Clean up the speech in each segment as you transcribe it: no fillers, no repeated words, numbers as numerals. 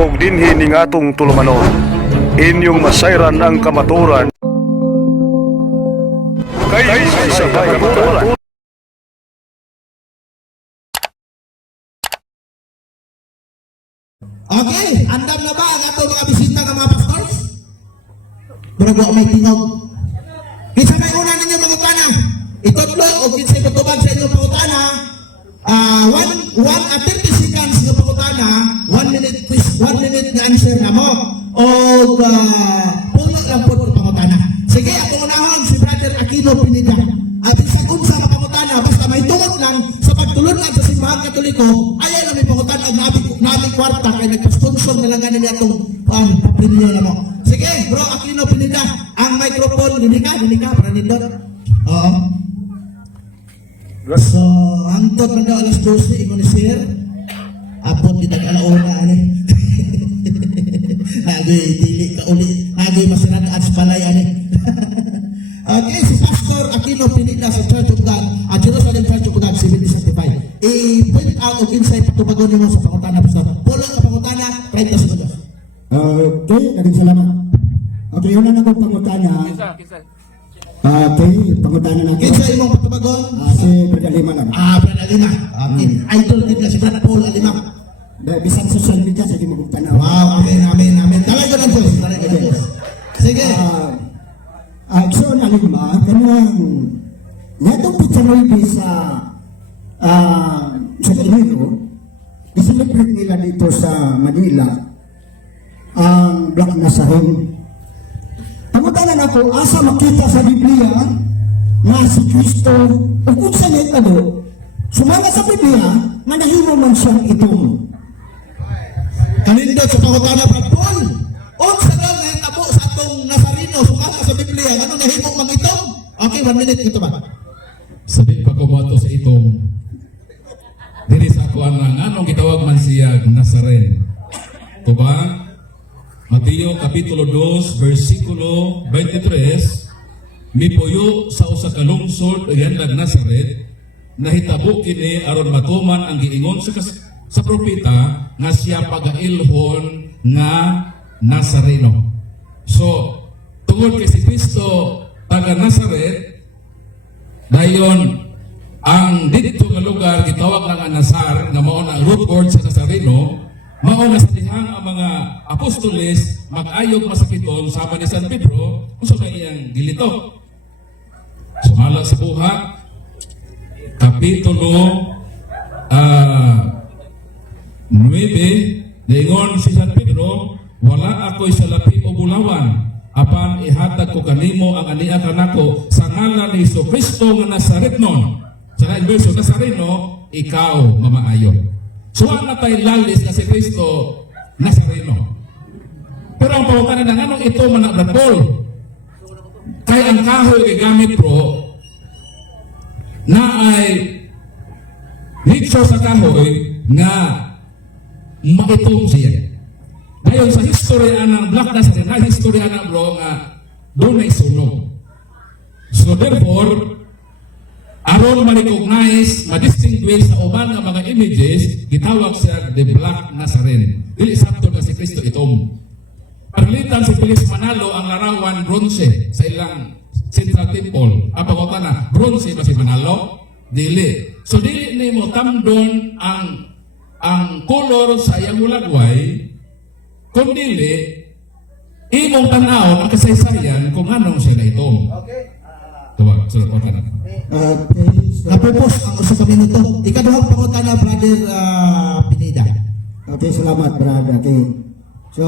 og dinhi ning atong tulumanon. Inyong masayran ang kamaturan kay sa kamaturan. Okay, andam na ba ang ato mga bisita ng mga pastors? Murag may tingog. Kinsa may una ninyo mga utana? Itutlo o kinsa itutubag sa inyong pangutana? 30 seconds ng pangutana, 1 minute na answer na mo. O puno lang po ng pangutana. Sige, ako unahon si Brother Aquino Pineda. At sa unsa na pangutana, basta may tungod lang sa pagtulod lang sa simbahan katoliko, ayaw na may pangutana ang naming kwarta kaya nagpasponsor na lang ganin itong papinyo na mo. Sige, Bro Aquino Pineda, ang microphone, dinika, para nindot. Oo. So, antot na daw alas 12, ingon ni Sir. Abot kita kalauna, ani. Agoy, dili ka uli. Agoy, masarap ka at palay, ani. Okay, si Pastor Aquino Pineda sa Church of God at Jerusalem Church of God, 1765. I-point out of insight patubagon mo sa pangutana, Pastor. Pulo ka pangutana, 30 seconds. Okay, maraming salamat. Okay, una na kong pangutana. Okay, pangutana natin. Kinsa imong patubagon? Si Brother Lima na. Brother Lima. Okay. Idol din na si Brother Paul Lima. Bisang social media, sige magpanaw. Wow, amen. Talaga lang po. Sige. So, Lima, kanang netong pizzaroide sa Iloilo, isilibrate nila dito sa Manila ang Black Nazarene. Pangutanan ako, asa makita sa Biblia na si Kristo o kung sa netado, sumanga sa Biblia na nahimo man siyang itong. Kanindot sa pangutana, Brother Paul. O sa daw ngayon ako sa atong Nazareno, sumanga sa Biblia, ano nahimong mang itong? Okay, 1 minute ito ba? Sabi pa kumato sa itong diri sa kuan nga anong gitawag man siya Nazaren. Ito ba? Mateo Kapitulo 2 versikulo 23, mipuyo sa usa ka lungsod ayan lag Nazaret, nahitabo kini aron matuman ang giingon sa propeta nga siya pagailhon nga Nazareno. So, tungod kay si Kristo taga Nazaret, dayon ang dito nga lugar gitawag nga Nazar nga mao na root word sa Nazareno. Mao nga sa dihang ang mga apostoles mag-ayog masakiton sama ni San Pedro usa kay iyang gilito. Sumala sa buhat Kapitulo 9, ningon si San Pedro, wala ako'y salapi o bulawan, apan ihatag ko kanimo ang ania kanako sa ngalan ni Jesucristo nga Nazaretnon. Sa verso Nazareno, ikaw mamaayo. So na tayo lalis na si Kristo Nazareno. Pero ang pangutanan na anong ito manabrat Paul? Kaya ang kahoy gagamit bro na ay picture sa kahoy nga makitong siya. Ngayon sa historya ng Black Nazarene, na historya ng bro nga doon ay sunog. So therefore, aron ma-recognize, ma-distinguish sa uban nga mga images, gitawag siya the Black Nazarene. Dili sakto na si Kristo itom. Pagalitan si Felix Manalo ang larawan bronze sa ilang Central Temple. Ang pagkakita na, bronze ba si Manalo? Dili. So dili ni mo tamdon ang color sa iyang mulagway, kung dili, imong tanaw ang kasaysayan kung anong sila itom. Okay. Tuwa, sulat ko na. Napupos ang usa ka minuto. Ikaduhang pangutana, Brother Pineda. Okay, salamat, brother. Okay. So,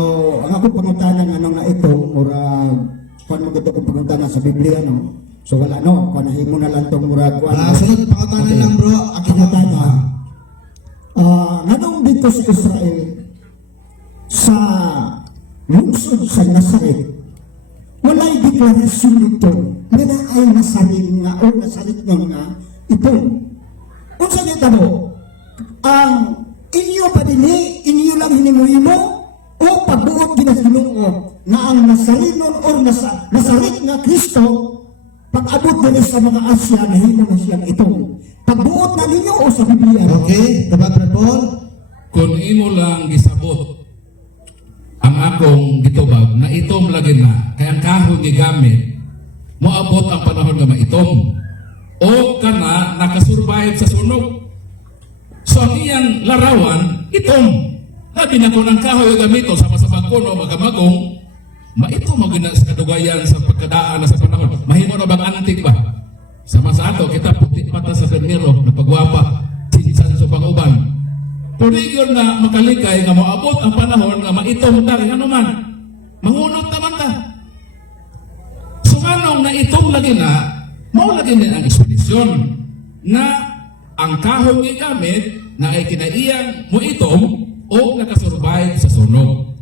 ang ako pangutanan ano nga ito, murag, kung mo ito kong pangutanan sa Biblia, no? So, wala, no? Kung nahimo na lang itong murag, Sunod pangutana lang, bro. pangutana. Nanong dito sa Israel, sa lungsod sa Nazaret, wala'y deklarasyon nito na ay nasarin nga o nasarit nga ito. Kung sa nito mo, ang inyo pa din inyo lang hinimuhimo o pagbuot ginaginoo na ang Nazarinon o nasarit nga Kristo pag-abot na rin sa mga Asya na hino na siyang ito. Pagbuot na ninyo o sa Biblia. Okay, Brother Paul. Kung imo lang gisabot akong gitubag na itom lagi na kay ang kahoy gigamit moabot ang panahon nga maitom o kana nakasurvive sa sunog. So ang iyang larawan itom. Labi na kung ang kahoy gamito sama-sama ko no magamagong maito magina sa kadugayan sa pagkadaan na sa panahon. Mahimo na bang antik ba? Sama sa ato kita puti mata sa Fernero na pagwapa sinsan sa panguban. Purigon na makalikay nga moabot ang panahon nga maitong ta ano man. Mangunot naman ta. So kanong na itong lagi na mao lagi din ang ekspedisyon na ang kahoy nga gamit na ay kinaiyang mo itong o nakasurvive sa sunog.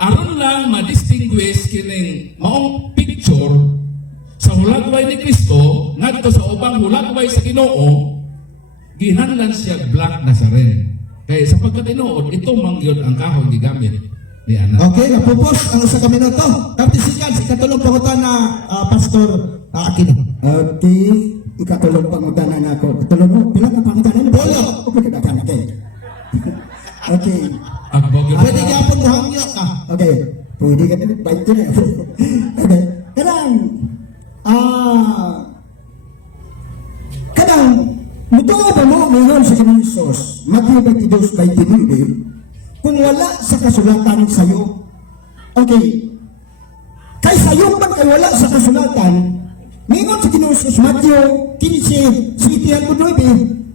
Aron lang ma-distinguish kining maong picture sa hulagway ni Kristo ngadto sa ubang hulagway sa Ginoo, ginhanlan siya Black Nazarene. Kaya sa pagkatinuod, ito mangyod ang kahoy gigamit ni Ana. Okay, napupos ang isa ka minuto. 30 seconds, ikatulong pangutan na Pastor Aquino. Okay, ikatulong pangutanan ako. Katulong mo, pila ka pangutanan? Polio. Okay, katakan natin. Okay. Pwede gapon mo hangyo ka. Okay. Pwede ka na, bait ko na. Okay. Kadang, mutuwa ba mo ngayon sa kanang Isos, Matthew 22:29, kung wala sa kasulatan sa'yo, okay, kay sa'yo man kay wala sa kasulatan, ngayon sa kanang Isos, Matthew 15:7,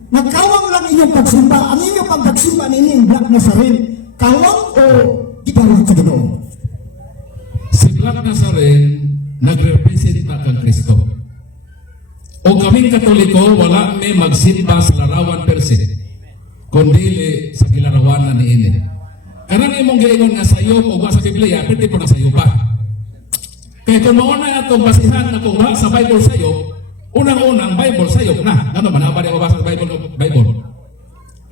nagkawang lang inyong pagsimba, ang inyong pagsimba na inyong Black Nazarene, kawang o gitawag sa Ginoo? Si Black Nazarene nagrepresenta kang Kristo. O kaming Katoliko, wala may magsimba sa larawan per se, kundi sa gilarawanan ni ini. Kanang imong giingon nga sayo o wa sa Biblia, pwede po na sayo pa. Kaya kung mauna atong basihan na kung wa sa Bible sayo, unang-unang Bible sayo na. Ano man, ba niya mabasa sa Bible?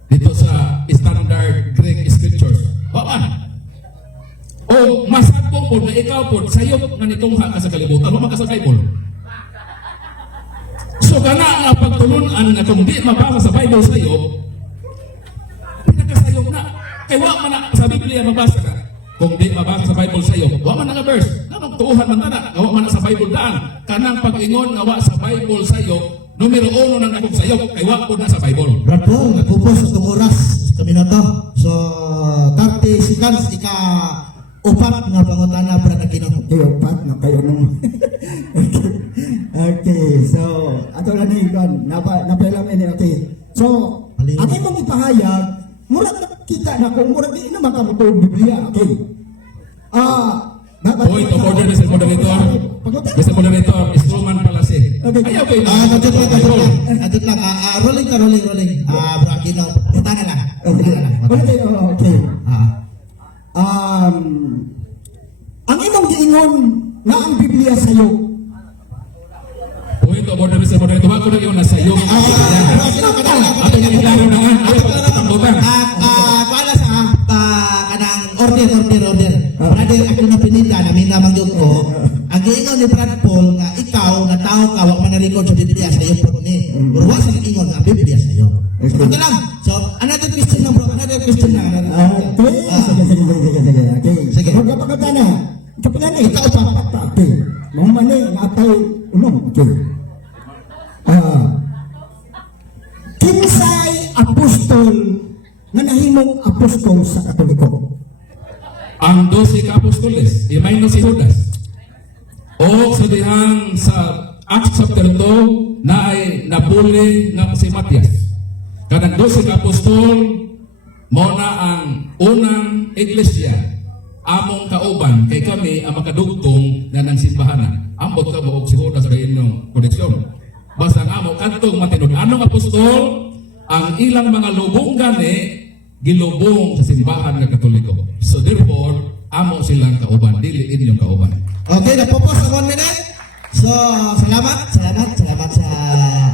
Dito sa Standard Greek Scriptures. Waman. O masagpo po na ikaw po, sayo nga nitungha ka sa kalibutan, o ka sa Bible. So kana nga pagtulunan na kung di mabasa sa Bible sayo, pinakasayo na. Kaya wa man na sa Biblia mabasa ka. Kung di mabasa sa Bible sayo, wa man na verse. Kanang tuuhan man tana, wa man na sa Bible daan. Kanang pag-ingon nga wa sa Bible sayo, numero 1 nang akong sayo, kay wa po na sa Bible. Brad po, napupos sa tumuras sa minuto. So, 30 seconds, upat nga pangutana para Aquino. Okay, upat na kayo nung... Okay, so, ato lang ni Ivan, napailam ini, okay. So, ang imong ipahayag, murag kita na kung murag di naman ka mo Biblia, okay. Point of order, Mr. Moderator. Mr. Moderator, instrument pala si. Okay. Ay, okay. Adit lang. Rolling. Bro Aquino, putana lang. Okay. Ang imong giingon na ang Biblia sa'yo. Point of order, Mr. Moderator. Wag ko na yun na sa'yo. Ato yung iklaro na nga. Ay, pagkatambutan. Paala sa kanang order. Brother, ako na pinila, namin lamang yun ko. Ang giingon ni Brad Paul nga ikaw, na tao ka, wag man na-record sa Biblia sa'yo po ni. Pero wag sa giingon nga Biblia sa'yo. Okay lang. So, another question na bro. Okay. Sige. Huwag ka pagkata na. Kapilan na, ikaw pa. Okay. Mga mani, matay, okay. Kinsay apostol na nahimong apostol sa Katoliko? Ang 12 ka-apostoles, imay na si Judas. O sa dihang sa Acts chapter 2 na ay nabuli na si Matias. Kanang 12 ka-apostol, mo na ang unang iglesia, among kauban, kay kami ang makadugtong na ng simbahanan. Ambot ka mo si Judas sa inyong koneksyon. Basta ang amo kantong matinud. Anong apostol? Ang ilang mga lubong gani, gilubong sa simbahan ng Katoliko. So therefore, amo silang kauban, dili inyong kauban. Okay, napupos ang 1 minute. So, salamat sa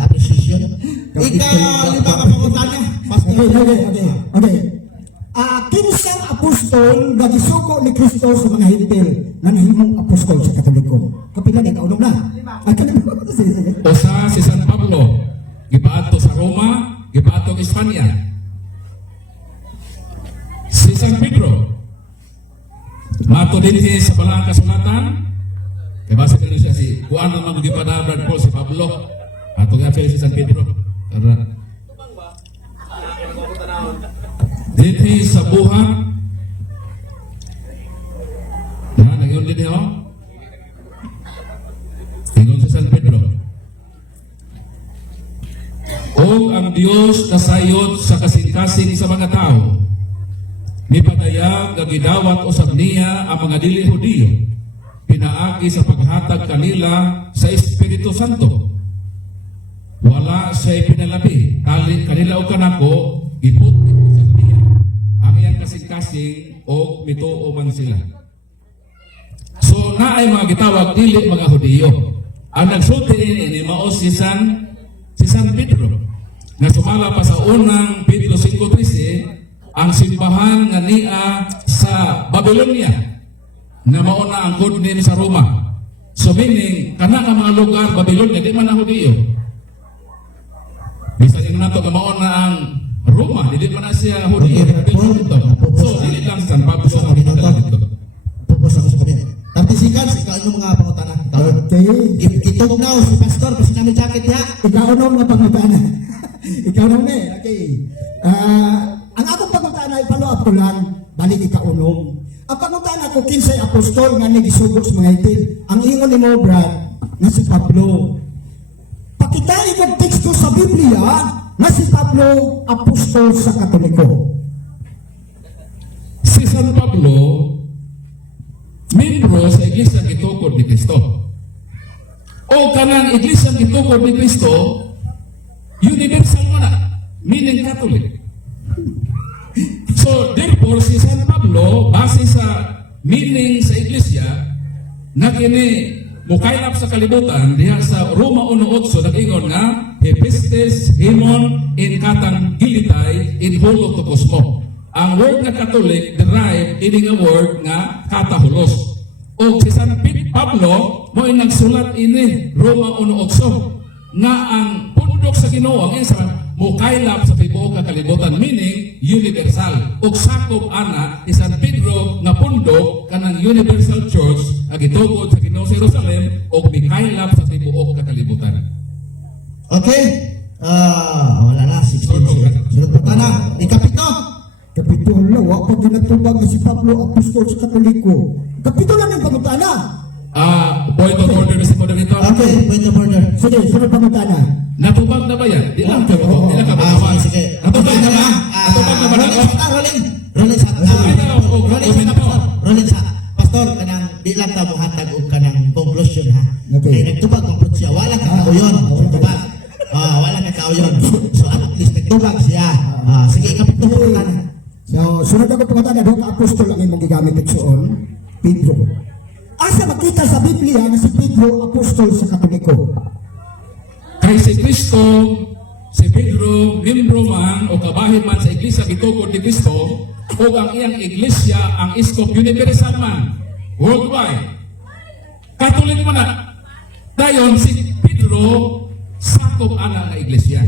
appreciation. Ika-lima ka pangutana. Okay. Kinsang apostol na gisuko ni Kristo sa mga hintil na nahimong apostol sa Katoliko? Kapila na, kaunong na. Usa si San Pablo, gipaato sa Roma, gipaato sa Espanya. Si San Pedro, Mato din sa balang kasulatan. Kaya basa ka siya si kuan naman di pa na Brad Paul si Pablo. Ato nga si San Pedro. Dinhi sa buhat. Nagyon din ho. Ingon sa San Pedro. O ang Diyos nasayod sa kasing-kasing sa mga tao. Nipadayag nga gidawat usab niya ang mga dili Hudiyo. Pinaagi sa paghatag kanila sa Espiritu Santo. Wala siya pinalabi. Kanila o kanako, iput ang iyang kasing-kasing o mituo man sila. So na ay mga gitawag dili mga Hudiyo. Ang nagsulti ini mao si San Pedro. Na sumala pa sa unang Pedro 5:13 ang simbahan nga niya sa Babylonia na mao na ang good name sa Roma. So meaning kana nga mga lugar Babylonia di man na Hudiyo. Bisan yung nato nga mao na ang Roma, di man na siya Hudiyo. So dili lang sa San Pablo sa dito. Pupos ako sa kanila. Tartisikan, ikaw yung mga pangutanan. Okay. Itugnaw si Pastor, kasi namin jacket niya. Ikaw nung nga pangutana. Ikaw nung okay. Ang akong pangutana ay follow up ko lang, balik ikaw nung. Ang pangutana ko, kinsay apostol nga nagisugod sa mga itin. Ang ingon ni mo, Brad, na si Pablo. Pakita ikong teksto sa Biblia na si Pablo apostol sa Katoliko. Si San Pablo membro sa Iglesia Gitukod ni Cristo. O kanang Iglesia Gitukod ni Cristo, universal mo na, meaning Catholic. So, therefore, si San Pablo, base sa meaning sa Iglesia, na kini mukailap sa kalibutan, diha sa Roma 1:8, nag-ingon nga, Epistes, Himon, in katang gilitay, in holo to cosmo. Ang word na Catholic derived ini nga word nga katahulos. O si San Pablo mo nagsulat ini Roma 1:8 nga ang pundok sa Ginoo ang isa mo kaylap sa tibuok nga kalibutan, meaning universal. O sakop ana ni San Pedro nga pundok kanang universal church nga gitugod sa Ginoo sa Jerusalem o mikaylap sa tibuok nga kalibutan. Okay? Wala na, 16. Sunod pa na, ikapito. Kapitulo, wa pa ginatubag nga si Pablo apostol sa Katoliko. Kapitulo ng pangutana. Point of order na si Moderator. Okay, point of order. Sige, sunod pangutana. Natubag na ba yan? Di lang kayo. Di lang kayo. Sige. Natubag na ba? Natubag na ba na? Rolling sa. Rolling sa. Pastor, kanang di lang ta mo hatag og kanang conclusion ha. Okay. Kaya nagtubag ang siya, wala ka kauyon. Tubag. Wala ka kauyon. So at least nagtubag siya. Sige, kapitulo pangutana. So, sunod ako pangutana, doon apostol ang imong gigamit itsoon, Pedro. Asa makita sa Biblia na si Pedro apostol sa Katoliko? Kay si Kristo, si Pedro, membro man o kabahin man sa Iglesia Gitukod ni Kristo, o ang iyang Iglesia ang iskop universal man, worldwide. Katolik man na. Dayon si Pedro, sakop ana nga Iglesia.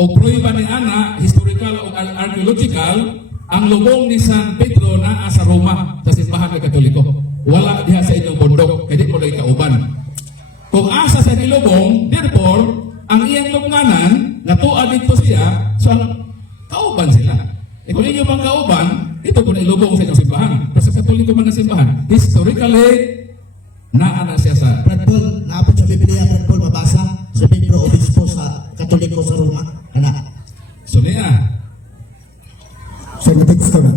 O proiba ni ana, historical o archaeological, ang lubong ni San Pedro na sa Roma sa simbahan ng Katoliko. Wala diha sa inyong bundok, kaya di mo lagi kauban. Kung asa sa nilubong, therefore, ang iyang lubnganan, natuwa dito siya, so kauban sila. E kung inyo pang kauban, ito po na ilubong sa inyong simbahan. Pero sa Katoliko man na simbahan, historically, naana siya sa Brad Paul, naapot sa Biblia, Brad Paul, mabasa sa Pedro Obispo sa Katoliko sa Roma. Anak. so niya. So, nateksto na.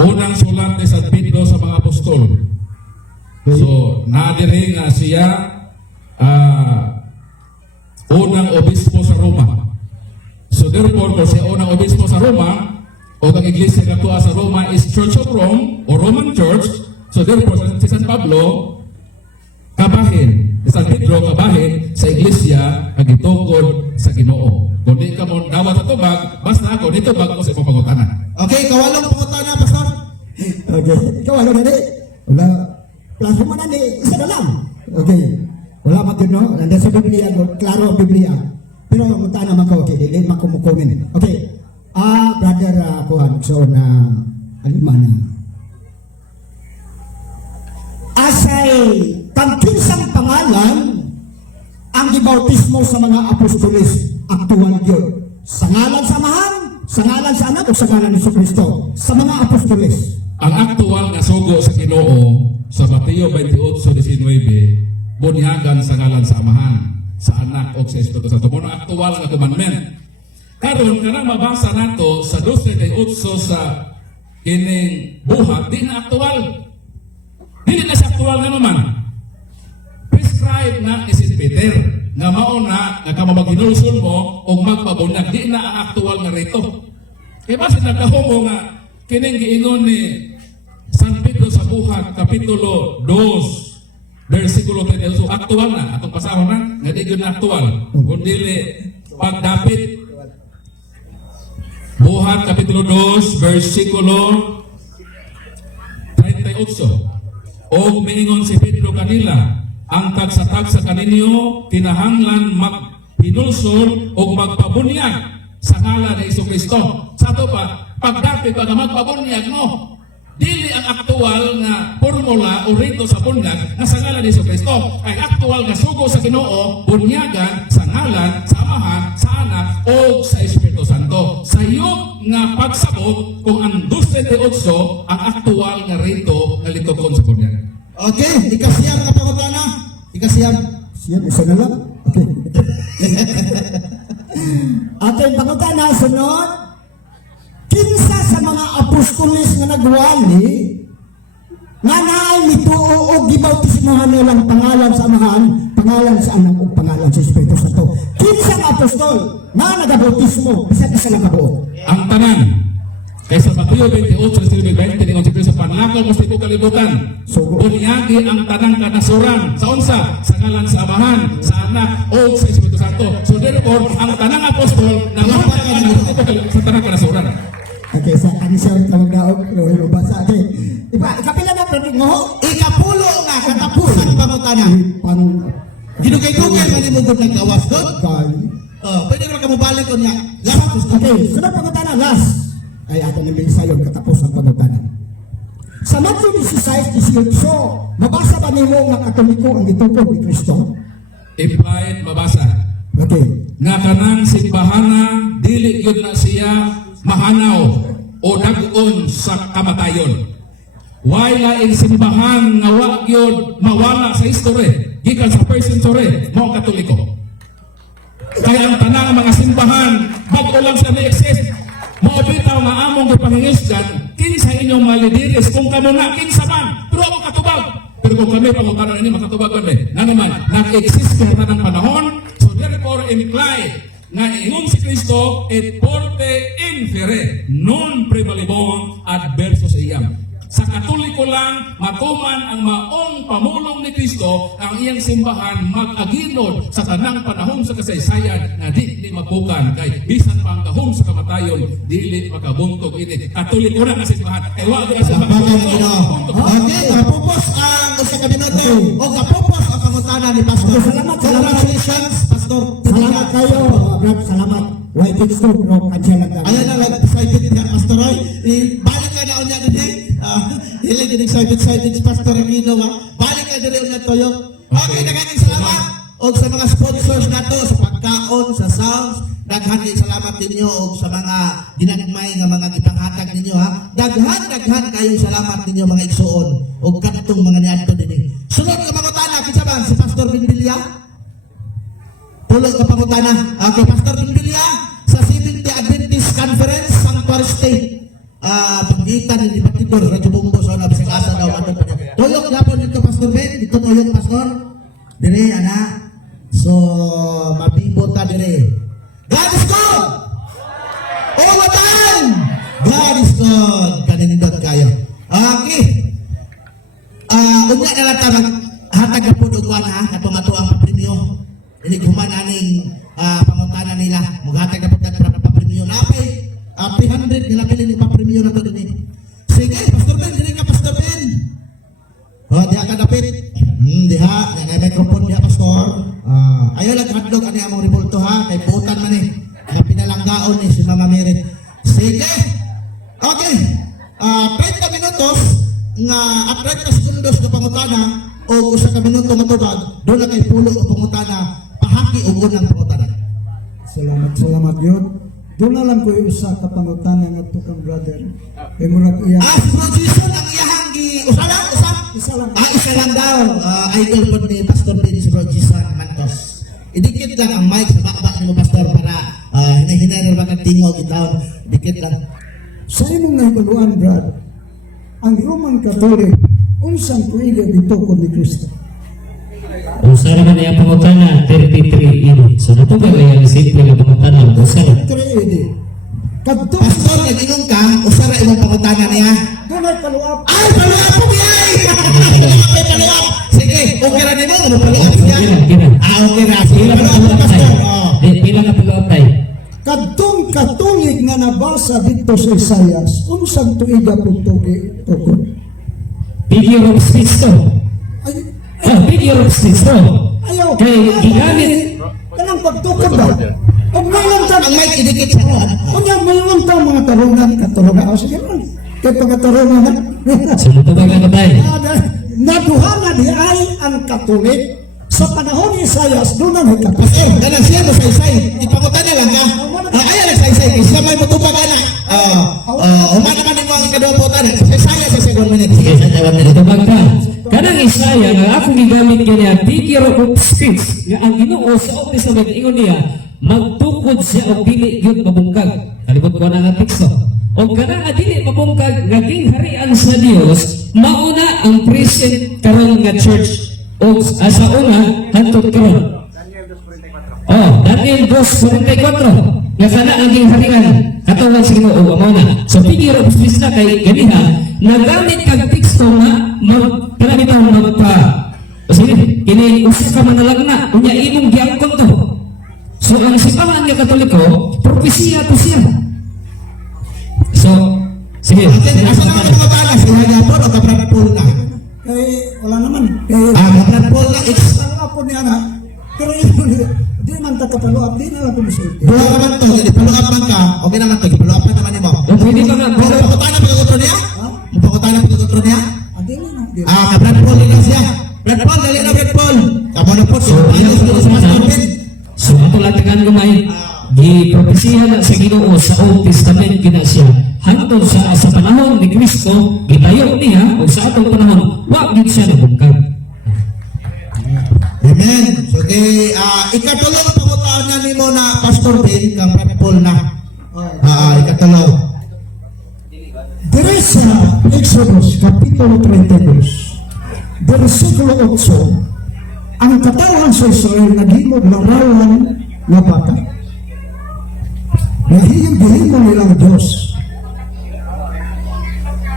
Unang sulat ni San Pedro sa mga apostol. So, nadiri nga siya unang obispo sa Roma. So, therefore, kung siya unang obispo sa Roma, o ang iglesia na tuwa sa Roma is Church of Rome, o Roman Church. So, therefore, si San Pablo, kabahin, si San Pedro, kabahin sa iglesia ang gitungkod sa Ginoo. Kung di ka mo dawat sa tubag, basta ako, dito bag ko sa ipong pangutanan. Okay, kawalong pangutana, Pastor. Okay. Ikaw, ano na wala. Klaro mo na isa na lang. Okay. Wala man yun, no? Nandun sa Biblia, klaro ang Biblia. Pero munta naman ko, okay, hindi man kumukumin. Okay. Brother Kuhan, so na alimanan. say tagkinsang pangalan ang gibautismo sa mga apostoles aktual yun. Sa ngalan sa Amahan, sa ngalan sa Anak o sa ngalan ni Kristo, sa mga apostoles. Ang aktual nga sugo sa Ginoo sa Mateo 28:19 bunyagan sa ngalan sa Amahan, sa Anak o sa Espiritu Santo. Mo ang aktual nga commandment. Karon kanang mabasa nato sa 12:8 sa kining buhat di na aktual. Dili na sa aktual nga naman. Prescribe na si Peter nga mao na nga kamabaghinulson mo o magpabunyag di na ang aktual nga rito. Kaya basta nagkahumo nga kining giingon ni San Pedro sa buhat kapitulo 2 versikulo 10 so aktual na atong pasahon na nga di gyud na aktual kundi pagdapit. Buhat kapitulo 2 versikulo 38 o mingon si Pedro kanila ang tagsa-tagsa kaninyo kinahanglan maghinulsol o magpabunyag sa ngalan ni Jesucristo. Sa to pa, pagdapit pa nga magpabunyag mo, dili ang aktual na formula o rito sa bunyag na sa ngalan ni Jesucristo. Ay aktual na sugo sa Ginoo, bunyagan sa ngalan, sa Amahan, sa Anak o sa Espiritu Santo. Sa iyo nga pagsabot kung ang 12:8 ang aktual nga rito nga litugon sa bunyag. Okay, ikasiyam ka pangutana. Ikasiyam. Siya, isa na lang. Okay. Ating pangutana, sunod. Kinsa sa mga apostoles nga nagwali nga naay mituo o gibautismohan nilang pangalan sa Amahan, pangalan sa Anak o pangalan sa Espiritu Santo. Kinsa ang apostol nga nagabautismo bisan isa lang kabuo. Ang tanan kaysa Mateo 28:20 ningon si Kristo panlakaw mo sa iko kalibutan. Bunyagi ang tanang kanasuran sa unsa sa ngalan sa Amahan, sa Anak o sa Espiritu Santo. So therefore ang tanang apostol nangungkol sa tanang kanasuran. Okay, sa kanisa ang tawag daog, pero basa. Okay. Iba, kapila na pero mo, Ikapulo nga katapusan pangutana. pang Ginugay-dugay man mo gud naggawas doon. kay. Pwede ka mabalik ko niya. Last. Okay, sunod pangutana, last. Ay ato ng bilisayon katapos ang pangutana. Sa Matthew 16:18, mabasa ba nimo nga katoliko ang gitukod ni Kristo? Implied mabasa Okay. nga kanang simbahana dili gyud na siya mahanaw o nag-on sa kamatayon. Wala ang simbahan nga wa gyud mawala sa history gikan sa first century mao katoliko. Kaya ang tanang mga simbahan bago lang sa ni-exist mao bitaw nga among gipangingisdan kinsa inyong malidiris kung kamo na kinsa man pero ako katubag. Pero kung kami pangutanon ini makatubag kami na naman nag-exist sa tanang panahon so therefore imply nga ingon si Kristo et porte infere non prevalibong adversus iam. Sa Katoliko lang matuman ang maong pamulong ni Kristo ang iyang simbahan mag-aginod sa tanang panahon sa kasaysayan na di mabukan kay bisan pa ang kahom sa kamatayon dili makabuntog ini. Katoliko ra ang simbahan kay wa gyud sa Okay, kapupos ang usa ka minuto o kapupos ang pangutana ni Pastor. Salamat, salamat. Congratulations, Pastor. Salamat kayo, Brad. Salamat. White Extra Pro, kansya lang kami. Ayan na, like excited ka, Pastor Roy. Balik ka na unya din eh. Hilig din excited si Pastor Aquino, ha? Balik ka din unya toyo. Okay, naghaning salamat. O sa mga sponsors na to, sa pagkaon, sa sounds, daghan salamat ninyo o sa mga ginagmay nga mga ipanghatag ninyo, ha? Daghan kayong salamat ninyo mga igsuon o katong mga niadto din. Sunod ka pangutana, kinsa man si Pastor Binbilia? Tulog ka pangutana. Okay, Pastor Binbilia sa Seventh Day Adventist Conference, Sanctuary State. Pagkitan ni Batidor, Radyo Bumbo, sa nabising asa daw. Tuyok yapon dito, Pastor Ben. Dito tuyok, Pastor. Dire, ana. So, mabibo ta dire. God is good! All the time! God is good! Kaninindot kayo. Okay. Unya na lang ta hatag na po nagwan ha, na pumato ang papremyo. Ini humananing pangutana nila. Maghatag na po ng papremyo. Napay, 300 nila pili ni papremyo na to din. Sige, Pastor Ben, dili ka Pastor Ben. Diha ka dapit. Diha, may microphone diha, Pastor. Ayaw lang hotdog, ano yung among revolto ha, kay putan man eh. Kaya pinalanggaon eh, si Mama Mary. Sige. Okay. 30 minutos, at 30 segundos na pangutana, o usa ka minuto nga tubag, doon na kay pulo o pangutana, pahaki o unang pangutana. Salamat yun. Doon na lang ko yung usa ka pangutana nga to kang brother. Kaya mo na iya. Si Bro Jason ang iyahang usa lang, usa? Isa lang. Isa lang daw. Idol po ni Pastor Bin si Bro Jason Mantos. Idikit lang ang mic sa baba ni mo Pastor para hinahinay na tingog itaw. Dikit lang. Sa imong nahibuluan, Brad, ang Roman Catholic, unsang tuiga dito ko ni Kristo. Usa naman ay pangutana 33 ini. So nato ba ay simple na pangutana usa ra. Creed. Kadto Pastor, nag-inong ka, usa ra imong pangutana niya. doon ay paluap. Ay, paluap po biyay! Ay, paluap! Sige, okay ra nimo, ano paluap niya? Kina. Okay ra. Sige, Pila ka paluap pagod Pastor. tay. Oh. Pila ka pagod tay. Kadtong katulig nga nabasa dito sa Isaias, unsang tuiga po tukod. Figure of Cristo. Ay, Figure of Cristo. ayaw. Kay gigamit Kanang pagtukod ba? Pag mayroon ka, Ang mic idikit sa kuan. kunya mayroon ka mga tarungan, katulungan ako sige man. Kaya pagkatarungan, so nato ba ka tay. naduha na di ay ang Katolik sa panahon ni Isaias, doon ang Pastor, Katolik. ganang siya mo saysay. Ipangutan niya lang ka. Ayaw nagsaysay. Isa may matupag ka na. Umana naman yung mga ikaduha po tayo. Saysaya sa second minute. Sige, sa second minute. Nato ba ka? Kanang Isaya nga akong gigamit kaniya figure of speech nga ang Ginoo sa Old Testament ingon niya magtukod siya og dili gyud mabungkag. Kalibot ko na nga teksto. O kana dili mabungkag nga gingharian sa Dios mauna ang present karon nga church o asa una hangtod karon. Daniel 2:44 nga kana ang gingharian katong sa Ginoo amo na. So figure of speech na kay ganiha nagamit kag teksto nga magkanang ito magpa sige kini usa ka manalagna unya imong giangkon to. So ang simbahan nga Katoliko propesya to siya. So sige Asa naman yung mga bala? Si Hagapon o Kaprat Paul na? Kaya wala naman. Kaya Kaprat Paul na. paluap po niya na. Pero di man tatapaluap, di na lang kumisulti. Buha naman to. Hindi paluap man ka. Okay naman to. Paluap man naman mo. o pwede ka nga Pakutan na pagkakotro niya? Pakutan na pagkakotro niya? Di na lang. Di na. Kaprat Paul na siya. Brad Paul, dali na Brad Paul. Kapo na po. So, ano sa Pastor Ben? so ato latigan gamay di propesya na sa Ginoo sa Old Testament kina siya hangtod sa panahon ni Kristo gitayo niya o sa atong panahon wa gid siya nabungkag. Amen. So, kay ikatulong pangutaan niya ni mo na Pastor Ben kang Brad Paul na. Ikatulong. Dire sa Exodus, Kapitulo 32, versikulo 8, ang katawan sa Israel naghimog larawan na bata. Nahihim-himo nilang Diyos.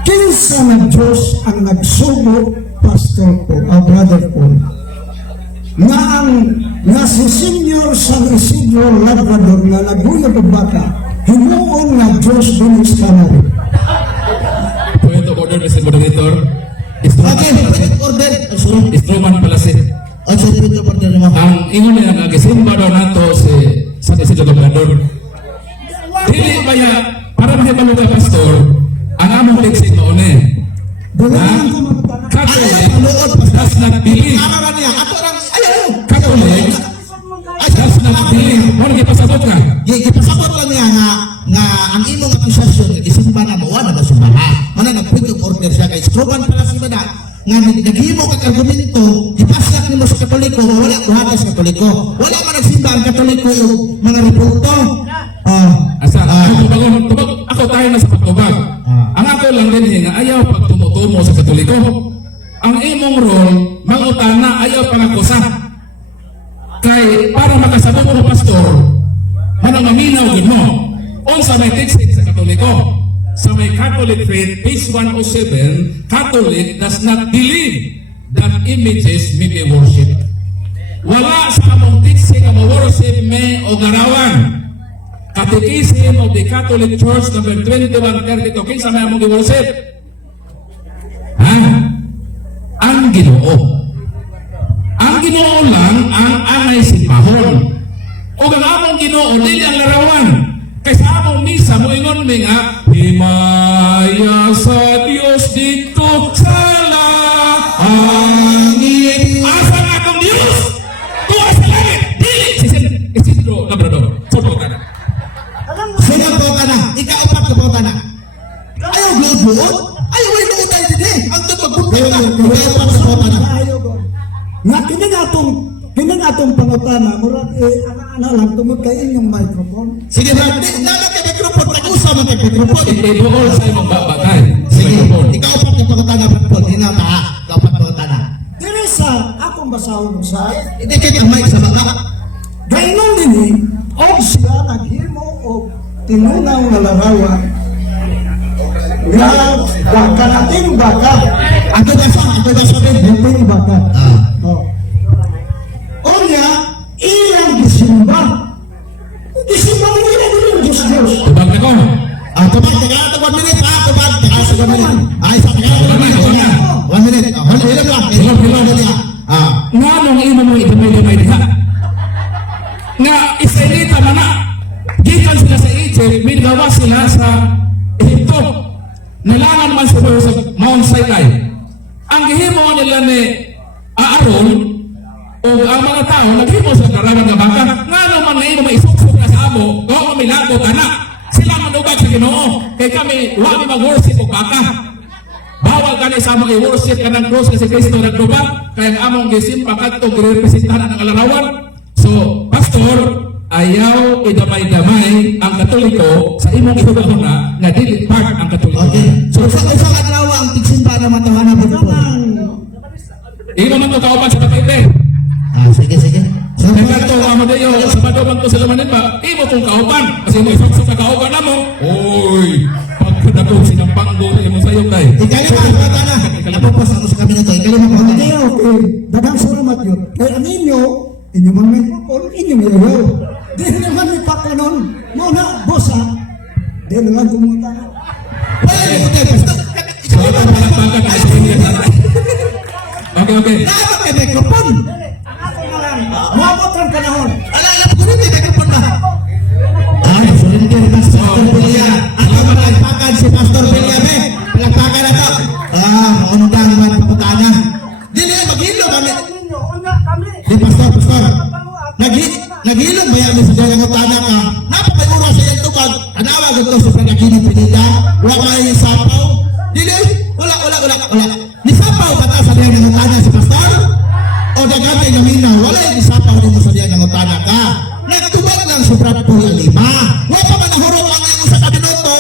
Kinsa na Diyos ang nagsugo, Pastor Paul, Brother Paul, nga si Senior San Isidro Labrador na naguyod ng bata, himuon nga Diyos din sa kanal. Point of order, Mr. Moderator. Okay, point order. Instrument pala si Also, point order mo. ang ingon niya nga gisimba daw nato si San Isidro Labrador. Dili ba ya para mahibalo kay pastor ang among text maune. Dalayan ko mga tanong. Catholic does not believe. Tama ba niya? Ato lang. Ayaw. Catholic does not believe. Mo gi pasabot ka. Gipasabot lang niya nga ang imong akusasyon nga gisimba na mo wala na simbahan. Mana nag-point of order siya kay Stroban pala si Bada nga naghimo kag argumento ipasak nimo sa Katoliko wala kuhatas sa Katoliko. Wala man nagsimba ang Katoliko yung mga reporto. Asa, Tubag, ako tayo na sa pagtubag. Ang ako lang din nga ayaw pag tumutumo sa Katoliko. Ang imong role, mangutana, ayaw pangakusa. Kay, para makasabot mo pastor, manang maminaw din mo. On sa may text sa Katoliko, sa may Catholic faith, page 107, Catholic does not believe that images may be worshipped. Wala sa among text nga ma-worship me o garawan. Catechism of the Catholic Church number 2132. Kinsa may among gi-worship? Ang Ginoo. Ang Ginoo lang ang angay simbahon. O ang among Ginoo dili ang larawan. Kay sa among misa mo ingon mi nga himaya sa Dios dito sa langit. buot. Ay, wala na tayo din eh. Ang tutugtog kaya pa sa pangutana. Nga kining atong pangutana, murag ana lang tungod kay inyong microphone. Sige, Brad. Naman kay mikrofon. Nag-usa man kay mikrofon. Ibuol sa imong babagay. Sige, Microphone. ikaw pa kay pangutana, Brad Paul. Hindi na ta. Ikaw pa pangutana. Dili sa akong basahon sa Hindi kayo ang mic sa mga. gaynon dinhi og siya naghimo og tinunaw nga larawan nga baka natin baka Ato ba sa Ben? natin baka. Ah. Oh. O niya, iyang gisimba. Gisimba mo yun ang Diyos. Tubag na ko. Tubag, taga 1 minute ha, tubag, taga 1 minute. Ay, sa taga 1 minute, 1 minute. Hilam lang, hilam lang. Nga nung imo mo idumay-dumay diha. Nga Israelita man na. Gikan sila sa Egypt, may gawa sila sa Egypto. Nilangan man sa Mount Sinai. Ang gihimo nila ni Aaron o ang mga tao naghimo sa larawan nga baka. Nga naman na imo maisuksok na sa amo, gawa milago anak. Sila manubag sa Ginoo. Kay kami wa mi mag-worship og baka. Bawal kani sa among i-worship kanang cross kasi Kristo nagdubag kay ang among gisimba kadto girepresentahan ang larawan. So, pastor, ayaw idamay-damay ang Katoliko sa imong ihugahuna nga dili part ang Katoliko. Okay. So, sa kadlaw ang tigsimba na matawana po po. Imo man to kauban sa Patayte. Sige. So, Kaya kadto amo dayo sa paduman ko sa lamanin ba? Imo tong kauban kasi mo isok sa kauban namo. Oy, pagkadako sinampanggo imo sayo kay. ikaw pa pangutana. Napapos ako sa kabinete. Ikaw mo pangutana. Hindi okay. Dagang salamat yun. Kaya ang inyo man microphone, inyo ilayaw. Di naman may papanon. Muna, boss ha. Di naman kumunta. Ay, ito, pastor. So, palakpakan ka sa inyo. Okay. Dapat kay mikrofon. Mabot ang panahon. Alala ko rin, may mikrofon na. Ay, surrender, Pastor Belia. Ako palagpakan si Pastor Belia, be. Palagpakan na to. Maunang naman pangutana. Dili, maghilo kami. Di, Pastor. Naghilong ba yan sa dyan ang utana ka? Napakayura sa iyong tubag. Anawa gusto sa panaginong pinila. Wala yung sapaw. Dili, wala. Nisapaw ba ta sa dyan ang utana si Pastor? O dagatay ng minaw, wala yung nisapaw rin mo sa dyan ang utana ka. Nagtubag lang sa Prato Lima. Wala pa man nahurong ang iyong sa kabinuto.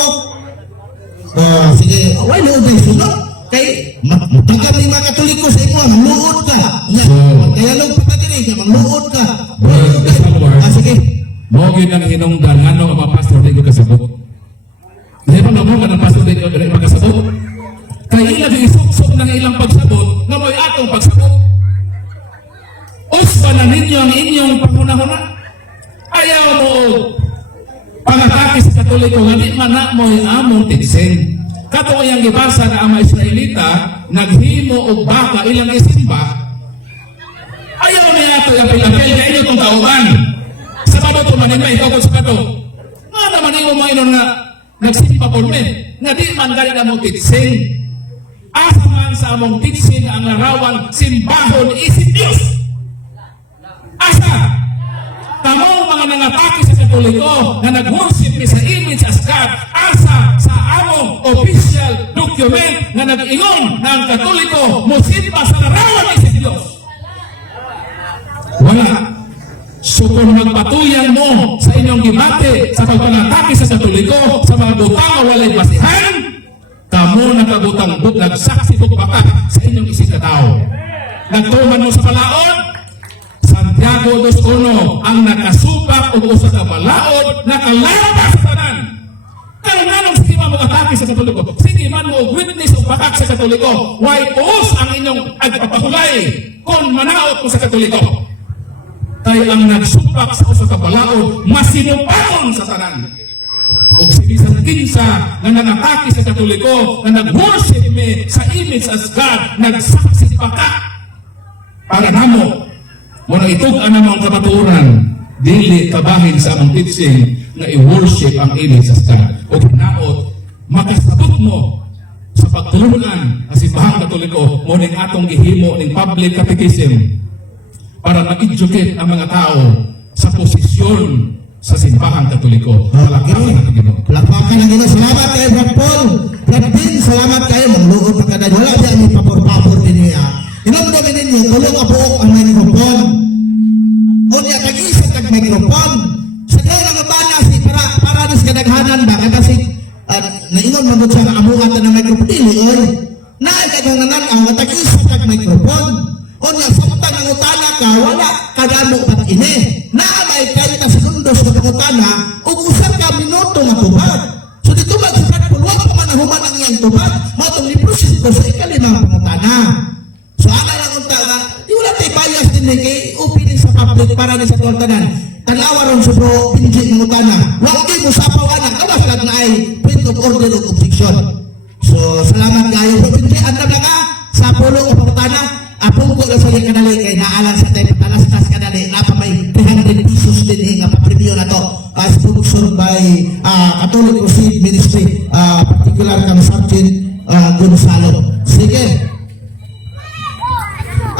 Sige, wala yung day sunod. Kay, matagal ni mga Katoliko sa imo, magluod ka. Kaya lang pagkatinig, magluod ka. Sige. Mo gyud ang hinungdan ngano ang mga pastor di ko kasabot. Di ba namo ka ng pastor di ko makasabot? Kay ila di isuksok ng ilang pagsabot nga mo'y atong pagsabot. Usba na ninyo ang inyong panghunahuna. Ayaw mo pangatake sa Katoliko nga di man na mo'y among tiksin. Kato yang gibasa na ang mga Israelita naghimo og baka ilang isimba. Ayaw niya ito yung pilapil kaya inyo itong kauban. Sa mabuto man nila ikaw sa kato. Nga naman yung mga inon na nagsimpa po men. Nga di man gali na mong titsing. Asa man sa among titsing ang larawan simbahon isip Diyos. Asa? Kamo mga nangatake sa Katoliko na nag-worship ni sa image as God. Asa sa among official document na nag-ingon na ang Katoliko musimba sa larawan isip Diyos. Wala. So kung magpatuyan mo sa inyong gibate sa pagpangatake sa Katoliko, sa mga butang walay basihan, kamo nakabutang-but, nagsaksi bukbaka sa inyong isip na tao. Nagtuman mo sa palaod, Santiago 2:1 ang nakasupak o usa ka balaod nakalabas sa tanan. Kaya nanong sige man mag-atake sa Katoliko, sige man mo witness o bakak sa Katoliko, why puos ang inyong agpapahulay kung manaot mo sa Katoliko. Kaya ang nagsupak sa usa ka balaod masinupakon sa tanan. O sibisan kinsa na nanatake sa Katoliko na nag-worship me sa image as God, nagsaksi pa ka para namo. Muna itug ang namang kamatuoran, dili kabahin sa among teaching na i-worship ang image as God. O kinaot, makasabot mo sa pagtulunan sa simbahang Katoliko, mo ning atong gihimo ning public catechism para ma-educate ang mga tao sa posisyon sa simbahang Katoliko. Palakpakan natin Ginoo. Palakpakan ng Ginoo. Salamat kay Brad Paul, Brad Vince, salamat kayo, maglugod pa kada. Wala siya may papor-papor din niya. Inom kami ninyo, kulong abuok ang microphone. Unya, tag-isip kag microphone. Sa kayo nga bana, si para na sa kadaghanan ba? Kasi naingon man siya nga abuhat na ng microphone. Dili, oy. Naikagananan ang tag-isip kag microphone. Unya, samtang ang utana ka, wala kagamo pat ini. Naamay kayo ta sekundos sa utana, ug usa ka minuto nga tubag. So dito ba sa pagpulwag pa man human ang iyang tubag, matong ni-process ko sa ikalimang pangutana. So ana lang unta nga, di wala tay bias din kay opening sa public para ni sa tanan. Tanawa ron sa bro pinji ng utana. Wa kay mo sapaw ana, kawas lang na ay point of order of objection. So salamat kayo sa pinji andam lang sa pulo o pangutana. Apong ko na sa kanali kay naalan sa tayo patalastas kanali na pa may 300 pesos din nga pa-preview na to sponsored by Catholic Crusade Ministry, particular kang Sergeant Gonzalo. Sige.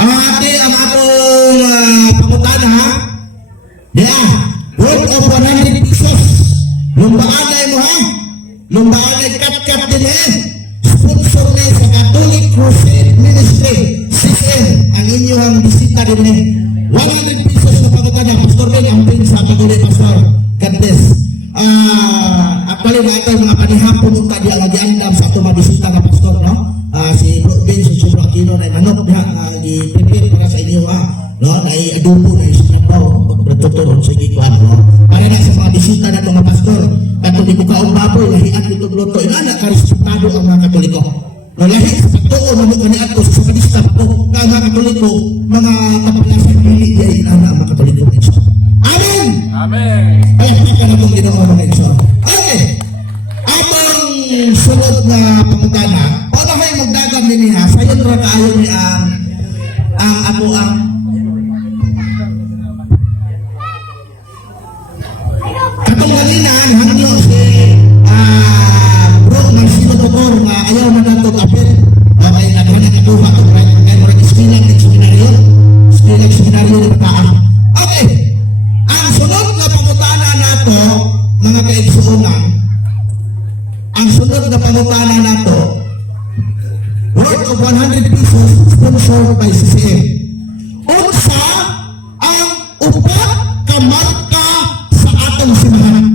Ang atong pangutana ha? Yeah. Worth of 100 pesos. Lumbaanay mo ha? Lumbaanay kat-kat din ha? Sponsor na sa Catholic Crusade Ministry. Ang inyong bisita din ni 100 pesos na pagkatana. Pastor Ben, ang pin sa pagkuli, Pastor Candes. Actually, na ito mga panihapon yung kadi ang agiandam sa ito mabisita na Pastor, no? Si Ben, si Suso Aquino na manok na i-prepare para sa inyo, no? Na i-adubo na isinabaw, magpatuturon sa gikuan, no? Para na sa mga bisita na mga Pastor, Katoliko ka ang baboy, lahian ito luto, ina ka-respetado ang mga Katoliko. Lahi sa pagtuo na mga niato sa kadista po na mga Katoliko, mga kapalasan pili ay ang mga Katoliko. Amen! Amen. Ay, ka na itong ginawa mga iso. Okay! Atong sunod na pangutana, o na kayo magdagan din niya, sayon na kaayon niya ang ato ang katong kanina, hangyo si bro, nagsino to ko nga ayaw man nato kapit. Okay, nagkanya kaduha to right? Kaya mo rin iskilang ng seminaryo. Iskilang seminaryo ng bataan. Okay, ang sunod na pangutana nato, mga kaigsuunan, ang sunod na pangutana nato, worth of 100 pesos sponsored by CCM. Unsa ang upat ka marka sa atong simbahan?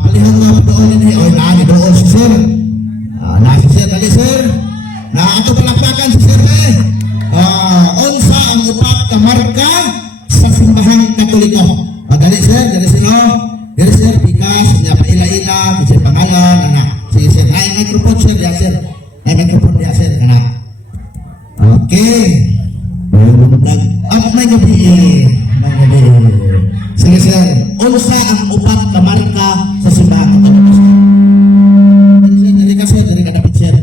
Palihog nga doon ni o nani doon si sir. Na si sir lagi sir. Na ato palakpakan si sir eh. Unsa ang upat ka marka sa simbahan Katoliko? Dali sir, dali sir. Dali sir, bikas nya paila-ila, kasi pangalan anak. Sige sir, ay microphone sir ya sir. Ay microphone ya sir anak. Okay. May gabi. Sige sir, unsa ang upat ka marka sa simbahan Katoliko? Dili ka sir, dili ka dapat sir.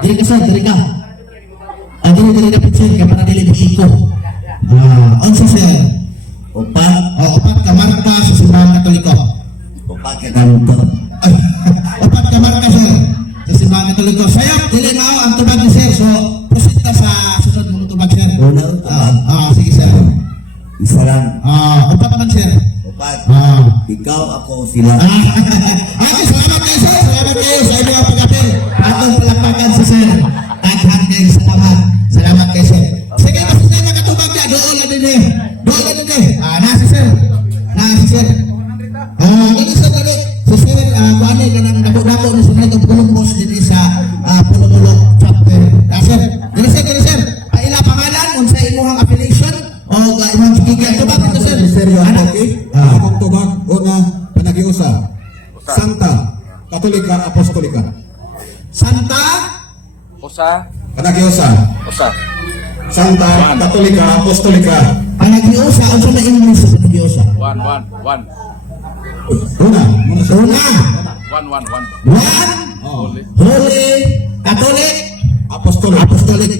Dili ka sir, dili ka. Dili dapat sir, kaya para dili iko. Unsa sir? Upat ka marka sa simbahan Katoliko. Upat ka marka. Upat ka marka sir sa simbahan Katoliko. Sayap, dili na ang tubag ni sir. So, proceed ka sa sunod mong tubag sir. Sige sir. Isa lang. Upat man sir. Upat. Ikaw, ako, sila. Okay, salamat kayo sir. Salamat kayo sa inyong pag-apel. Atong palakpakan sa sir. Taghan kayo sa lahat. Salamat kayo sir. Sige, kasi sir, makatubag na. Doon na din eh. Doon na din eh. Nasi sir. Nasi sir. Ini sir, ano? Si sir, kuanay ka ng nabo-nabo na sir. Itong pulong-pos din sa pulong-pulong chapter. Sir, gini sir. Ila pangalan, kung sa imuhang affiliation, o imong gigigan tubag ito sir. Ministeryo ang toki, akong tubag, una, panagiusa, Santa, Katolika, Apostolika. Santa, Panagiusa, Santa, Katolika, Apostolika. Panagiosa, ang sa na-English sa Panagiosa. Una, muna siya. Una, One. Holy, Catholic, Apostolic.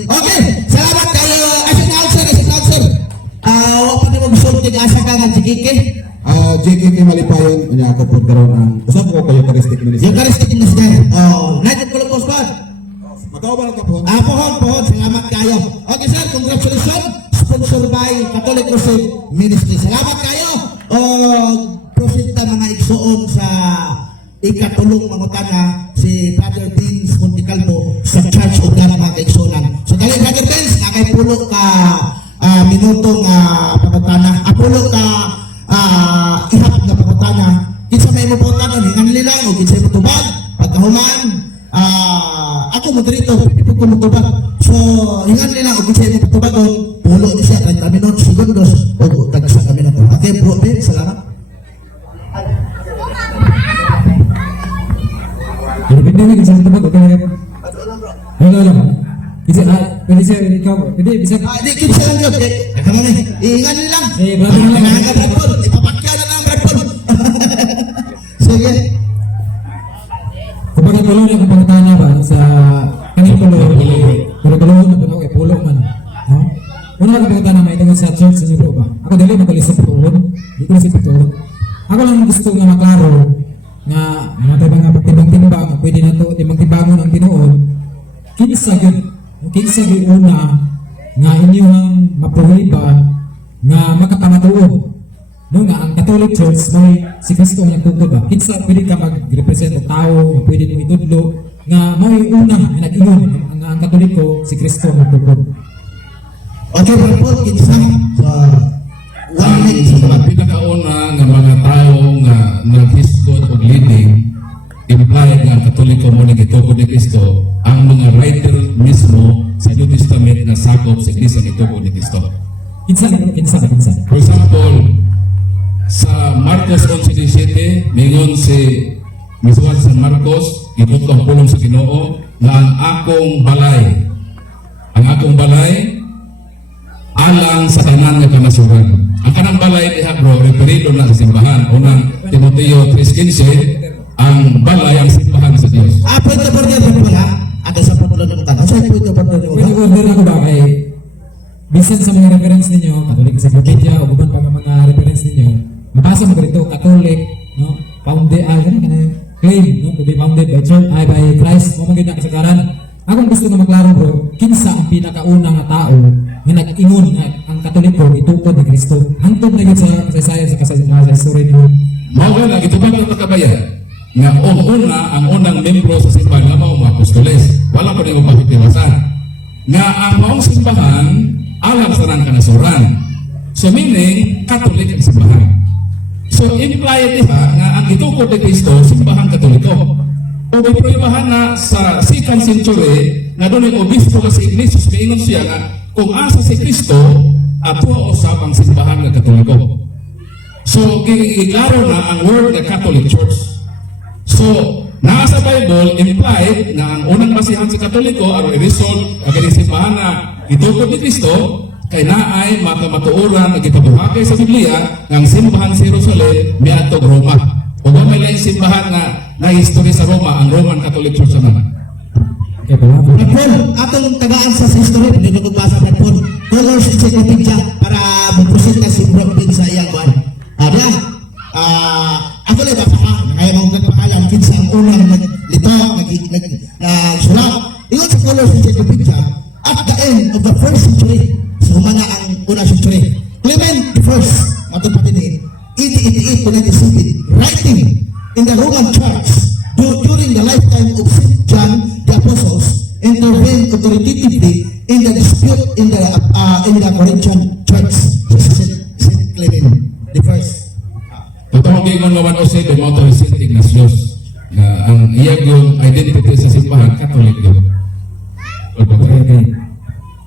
Okay, salamat kayo. Asik answer. Huwag pa naman gusto asa ka ng Jikike. JKK Malipayon, niya ako po karoon ng usap ko kayo Eucharistic Ministry. Eucharistic Minister. United Philippines God. Magawa ka po. Pohon. Salamat kayo. Okay sir, congratulations. Sponsored by Catholic Crusade Ministry. Salamat kayo. Proceed ta mga igsuon sa ikatulong mangutana si Father Dean Montical minuto nga pangutana. Apulo ka ihap nga pangutana. Kinsa may mo pangutana hingan nila o kinsa mo tubag pagkahuman ako moderator pipipig ko motubag. So hingan nila o kinsa mo tubagon pulo ni siya 30 minutos segundos o tagsa kami na to. Okay bro, salamat. Pero pwede na kasi tebak okay na. Wala. Pwede siya ikaw. Pwede bisa. Di kinsa lang yun. Kaya na hingan nila. Brother na lang. Ipapakya na lang Brad Paul. Sige. Kumbaga pulo na kung pagkatanya ba sa kanil pulo. Pero pulo na puno kay pulo man. No? Una ka pagkatanya may tungkol sa church sa libro ba? Ako dili magalis sa pituon. Di ko sa pituon. Ako lang gusto nga maklaro nga matay ba nga pagtimbang-timbang pwede na to timbang-timbangon ang tinuod. Kinsa gyud una nga inyong mapuhi ba nga makapamatuod. No nga ang Catholic Church may si Kristo nga nagtugtog ba? Kinsa pwede ka mag-represent og tawo, pwede nimo itudlo nga may una nga nag-ingon nga ang Katoliko si Kristo nga nagtugtog. Okay Brad Paul, kinsa sa one minute. Ang pinakauna nga mga tao nga naghisgot og leading implied nga ang Katoliko mo nagitugon ni Kristo ang mga writer mismo sa New Testament na sakop sa Iglesia nagitugon ni Kristo. Kinsa. For example, sa Marcos 11:17, mingon si Misual San Marcos, gitutok ang pulong sa Ginoo na ang akong balay alang sa tanan nga kanasuran. Ang kanang balay diha bro, referido na sa simbahan. Unang Timoteo 3:15, ang balay ang simbahan sa Dios. Pwede po niya Brad Paul ha? Ada sa pagkulo ng tanong. Saan pwede po niya? Pwede order ako ba kay bisan sa mga reference ninyo, Catholic Encyclopedia o uban pa mga reference ninyo, mabasa mo dito Catholic, no? Founded claim, no, to be founded by church by Christ, mo maganda kasagaran. Akong gusto na maklaro bro, kinsa ang pinakauna nga tao nga nag-ingon nga ang Katoliko itukod ni Kristo. Hangtod na gyud sa kasaysayan sa kasaysayan sa story niyo. Mao na gitubag ang kabayan nga ang unang membro sa simbahan nga mao mga apostoles. Wala pa nimo pagtitiwasan. Nga ang maong simbahan alam sa nang kanasuran. So meaning Catholic ang simbahan. So implied diha nga ang gitukod ni Kristo simbahan Katoliko. O may problemahan na sa 2nd century na doon yung obispo ka si Ignatius kaingon siya nga kung asa si Kristo ato usap ang simbahan ng Katoliko. So giklaro na ang word ng Catholic Church. So nasa Bible implied na ang unang basihan si Katoliko aron i-resolve ang ganing simbahan na gitukod ni Kristo kay naay makamatuoran nga gipabuhatay sa Biblia nga ang simbahan sa Jerusalem miadtog Roma. O ba may laing simbahan na history sa Roma, ang Roman Catholic Church naman. Okay, pala. Brad Paul, atong tagaan sa history, hindi na magbasa Brad Paul. Colors Encyclopedia para mag-present na si Brad Paul sa iyang buwan. Diya, ako lang basa ka, kaya mga nagpakalam, kinsa ang unang naglito, nagsulat. Ingon sa Colors Encyclopedia, at the end of the 1st century, sa humana ang unang century, Clement I, matong patinin, 1888 to 1970, writing in the Roman Church during the lifetime of St. John the Apostles, intervened authoritatively in the dispute in the Corinthian Church. St. Clement I. Totoo gingon naman o sa ito, mga St. Ignatius, na ang iyag yung identity sa simbahan, Catholic yun. Okay.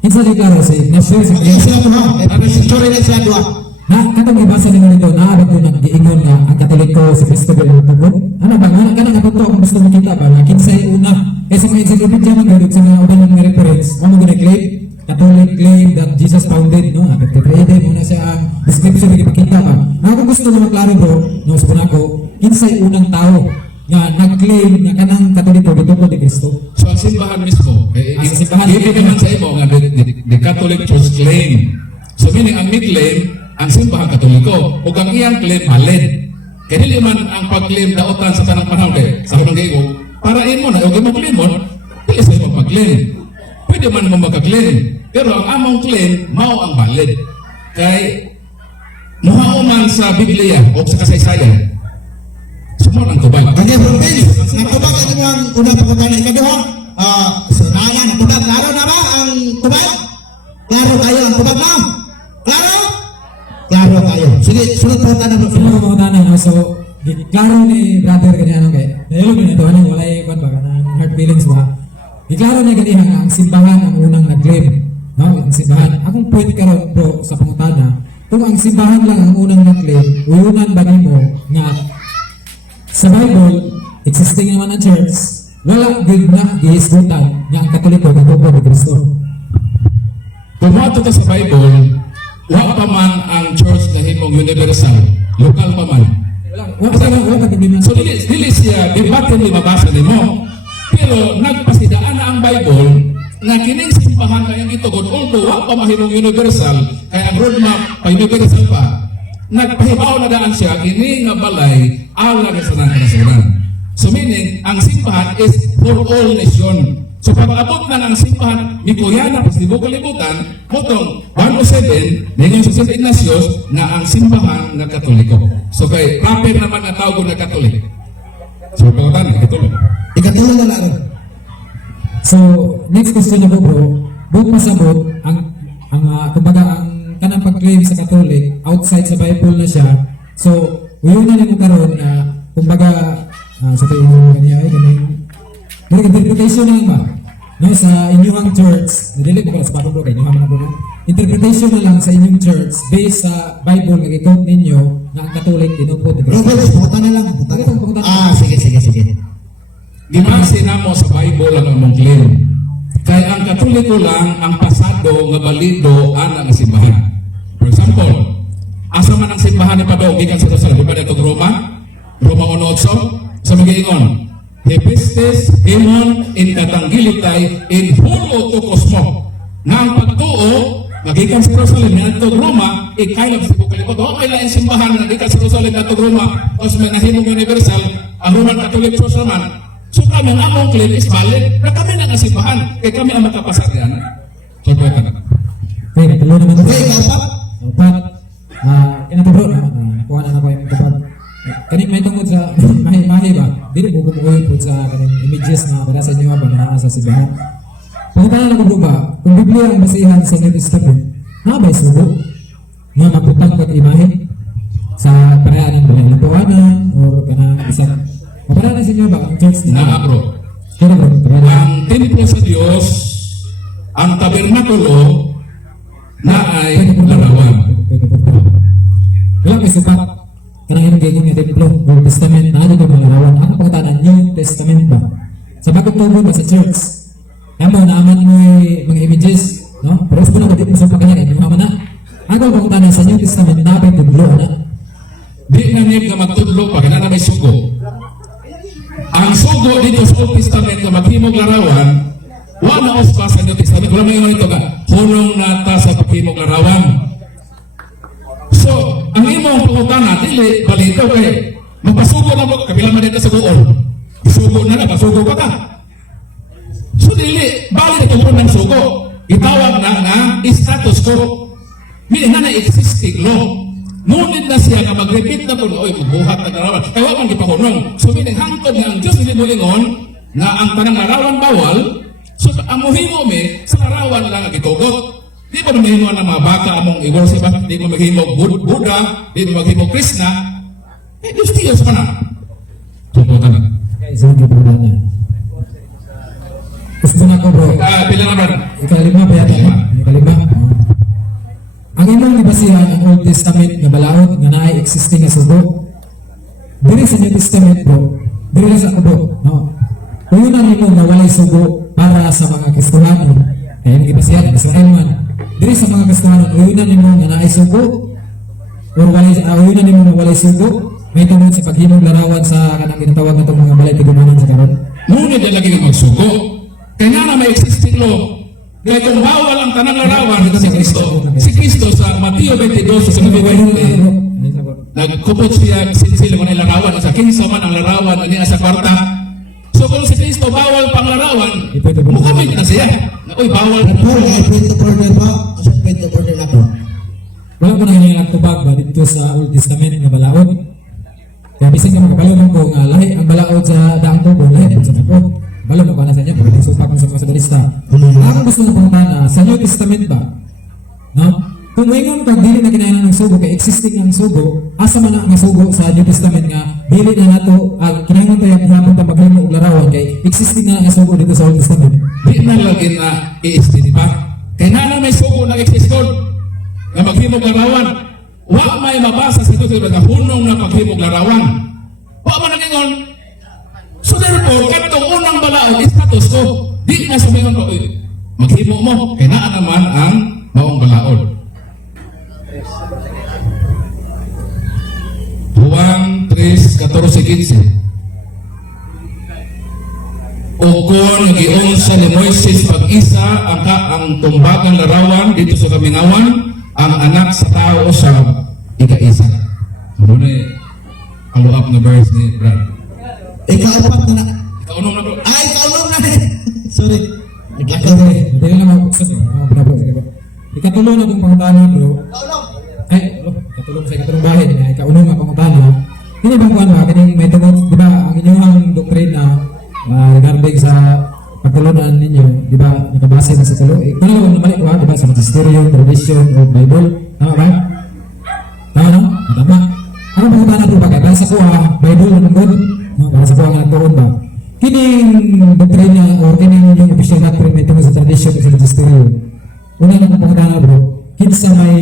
Kinsa di klaro si Ignatius Ayun sila ito ha, ang century na sila doon. na katong ibasa ninyo dito na abot ko nag-giingon nga ang Katoliko si Kristo ba yung tugon? Ano ba nga kanang apunto kung gusto mo kita ba nga kinsay una kaysa mga encyclopedia man gud sa mga uban nga reference mo gud claim Catholic claim that Jesus founded no at pwede mo na siya ang description nga ipakita ba na kung gusto mo maklaro bro no sa ko kinsay unang tao nga nag-claim na kanang Katoliko gitugon ni Kristo. So ang simbahan mismo, Ang simbahan hindi naman sa imo nga the Catholic Church claim. So meaning ang claim ang simbahan Katoliko o ang iyang claim malin. Kaya dili man ang pag-claim daotan sa tanang panahon kay sa unang gigo para imo na og imo claim mo dili sa imo pag-claim. Pwede man mo magka-claim pero ang among claim mao ang valid. Kay muhao man sa Biblia o sa kasaysayan. Sumo ang tubag. Okay, Bro Vince, natubag ang inyong unang pagkakanan. Ikaduha, so nayan, natubag. Klaro na ba ang tubag? Klaro tayo ang tubag na? Sunod po ka na po. Sino mga tanan, no? So, klaro ni brother ganyan kay. Dahil mo ito, ano, wala yung ba, hard feelings ba? Klaro ni ganyan ang simbahan ang unang nag-claim. No? Ang simbahan. Akong point karon bro sa pangutana, kung ang simbahan lang ang unang nag-claim, uyunan ba mo nga sa Bible, existing naman ang church, wala gid na gihisgutan nga ang Katoliko gatubo ni Kristo. Kung mato ta sa Bible, wa pa man ang church na himong universal, lokal pa man. Wala ka din So dili siya debate ni mabasa nimo. Pero nagpasidaan na ang Bible na kining simbahan kayang itugon, although wa pa mahimong universal, kaya ang roadmap pa universal pa, nagpahibaw na daan siya kini nga balay alang sa kanasuran. So meaning, ang simbahan is for all nation. So pag abot na ng simbahan ni Kuyana, pas di kalibutan, motong 107, ninyo sa St. Ignatius na ang simbahan na Katoliko. So kay proper naman na tawag na Katolik. So pagkatan, Katolik. Ikatulong na lang. So, next question niyo po bro, buong masabot, kumbaga ang kanang pag-claim sa Catholic, outside sa Bible na siya, so, uyunan na mo karon na, kumbaga, sa tayo yung interpretation na ba? No, sa inyong church, nadilit mo sa Bible, kayo naman po, interpretation na lang sa inyong church, based sa Bible, nag-account ninyo, na ang Catholic, dinupod. Robert, pumunta na lang. Pumunta na. Sige. Gimase na mo sa Bible ang among claim. Kaya ang Katoliko lang ang pasado nga balido ana nga simbahan. For example, asa man ang simbahan ni Padong gikan sa Jerusalem, di ba dito Roma 1:8 sa magiingon. Hepistes himon in katanggilitay in hulo to kosmo. Nga ang pagtuo magikan sa Jerusalem ngadto Roma ikaylab sa bukalibot. O may lain simbahan nga gikan sa Jerusalem ngadto Roma o sa may nahimong universal ang Roman Catholic Church naman. So kami ang among claim is valid na kami na nga simbahan kaya kami ang makapasagyan. So pwede na. Okay, natuloy naman Okay, dapat. But, kinata bro, nakuha na ako yung kapag kanin may tungkol sa mahi ba? Dili mo bumuoy po sa kaning images na para sa inyo ba na sa simbahan. Pagkakaroon na ko bro ba, kung Biblia ang basihan sa New Testament, ba subo na maputang pag-imahe sa paraan ng balay or kanang isang para na sa inyo ba ang church Na bro. Kaya bro, Ang templo sa Diyos, ang tabernakulo na ay larawan. wala may supat kanang yung ganyan nga templo Old Testament na ano yung malarawan ang pagkatanan New Testament ba sa bagong tubo ba sa church tama naaman mo yung mga images no? Pero sa mga mo sa pagkanya kayo naman na ang pagkatanan sa New Testament na pa yung tublo na Di na niya ka magtudlo pag na may sugo. Ang sugo dito sa Old Testament na maghimog larawan, wala ospa sa New Testament. Wala may ito ka, hunong nata sa paghimog larawan. So, ang imong pangutana, dili, balito kay, magpasugo na mo, kabila man dito sa buon. Isugo na, pasugo pa ka. So, dili, balik ito po ng sugo. Itawag na nga, status quo. Mili na existing law. Ngunit na siya na mag-repeat na ito, oy, magbuhat na larawan. Kaya wala mong ipahunong. So, hangtod na ang Diyos hindi mulingon na ang tanang larawan bawal. So, ang muhingo sa larawan lang ang itugot. Di ba maghimo ng mga baka among i-worship, di mo maghimo Buddha, di mo maghimo Krishna. Diyos Diyos pa na. Tututan na. guys hindi po ba niya gusto na ko bro Pila naman. ikalima pa yata ikalima ang imong libasihan ang Old Testament nga balaod nga naay existing nga sugo diri sa New Testament bro diri sa kubo no kung yun ang imo nga walay sugo para sa mga Kristohano kaya nagibasihan Israel man diri sa mga Kristohano kung yun ang imo nga naay sugo or walay yun ang imo nga walay sugo may tungkol sa paghimog larawan sa kanang ginatawag na itong mga balay tigumanan sa karon Ngunit ay lagi magsugo. Kaya na may existing law. Kaya kung bawal ang tanang larawan si Kristo sa Mateo 22 sa 20, nagkupot siya sila man larawan sa 15 man ang larawan niya sa kwarta. So kung si Kristo bawal pang larawan, mukamit na siya. Uy, bawal na Paul, ay point of order po. Kasi point of order na po. wala ko na hinihilang tubag ba dito sa Old Testament nga balaod kaya bising ka magkapalaman ko nga lahi ang balaod sa daang tubo lahi sa tako balo mo ba na sa inyo pagdating supak sa mga sabalista ang gusto ng pangtana sa New Testament ba no Kung ingon pag dili na kinahanglan ng sugo kay existing ang sugo, asa man ang sugo sa New Testament nga dili na nato kinahanglan tayo hapon ta maghimo og larawan kay existing na ang sugo dito sa Old Testament. Di na lagi na i-estin pa. Kaya na may sugo na eksiston na maghimog larawan. Wa may mabasa sa ito sa hunong na paghimog larawan. Wa man nagingon. So therefore, katong unang balaod status ko, di na sumingon ko, maghimo mo, kaya na naman ang maong balaod. Juan 3:14-15. O kung nagiunsa ni Moises pag-isa ang tumbagang larawan dito sa kamingawan, ang anak sa tao sa ika-isa. Muna follow-up na verse ni Brad. Ika-apat na. Ika-unom na bro. Ay, ika-unom na. Sorry. Okay, hindi na mag-uksas eh. Bravo, sige bro. Ikatulo na kong pangutanan bro. Katulong sa ikatulong bahin na ikaunong nga pangutanan. Hindi bang kuhan ba? Kaning may tungod, di ba, ang inyong doktrina regarding sa pagtulunan ninyo, di ba, nakabase na sa tulo. Kung naman namalik ko ha, di ba, sa magisterium, tradition, o Bible. Tama ba? Tama no? Tama. Ano pangutanan po ba? Kaya para sa kuha, Bible na tungod. Para sa kuha nga nagtuon ba? Kining doktrina o kining yung official doctrine may tungod sa tradition o sa magisterium. Una na pangutanan bro, kinsa na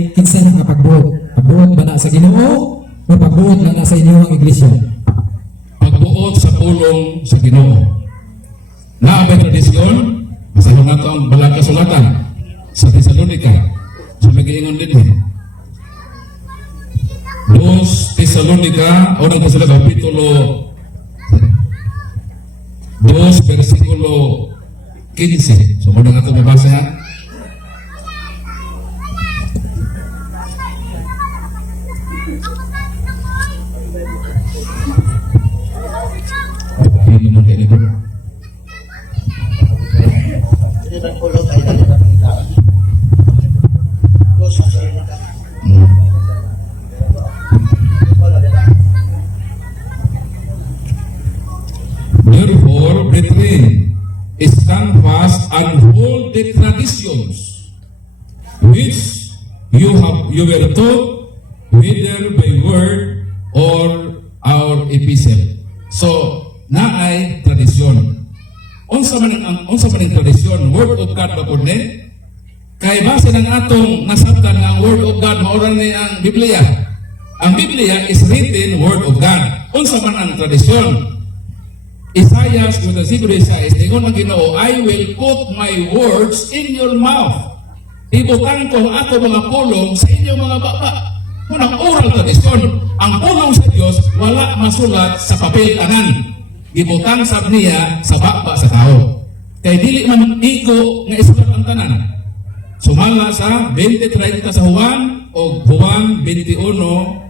nga pagbuot. Pagbuot ba na sa Ginoo o pagbuot lang na sa inyong iglesia? Pagbuot sa pulong sa Ginoo. Naabay tradisyon, masahon nato ang balang kasulatan sa Tesalonica. So mag-iingon din eh. 2 Tesalonica, unang Tesalonica, kapitulo 2, versikulo 15. So muna nga ito mabasa ha. Hindi naman kayo nito. Therefore, brethren, stand fast and hold the traditions which you were taught, whether by word or our epistle. So, naay tradisyon. Unsa man ang tradisyon, word of God ba pod ni? Kay base ng atong nasabtan nga ang word of God maura ni ang Biblia. Ang Biblia is written word of God. Unsa man ang tradisyon? Isaiah 56, ingon ang Ginoo, I will put my words in your mouth. Ibutang ko ang ako mga pulong sa inyong mga baba. Kunang oral tradisyon, ang pulong sa Dios wala masulat sa papel tanan. Ibutang sab niya sa baba sa tao. Kay dili man iko nga isulat ang tanan. Sumala sa 20:30 sa Juan o Juan 21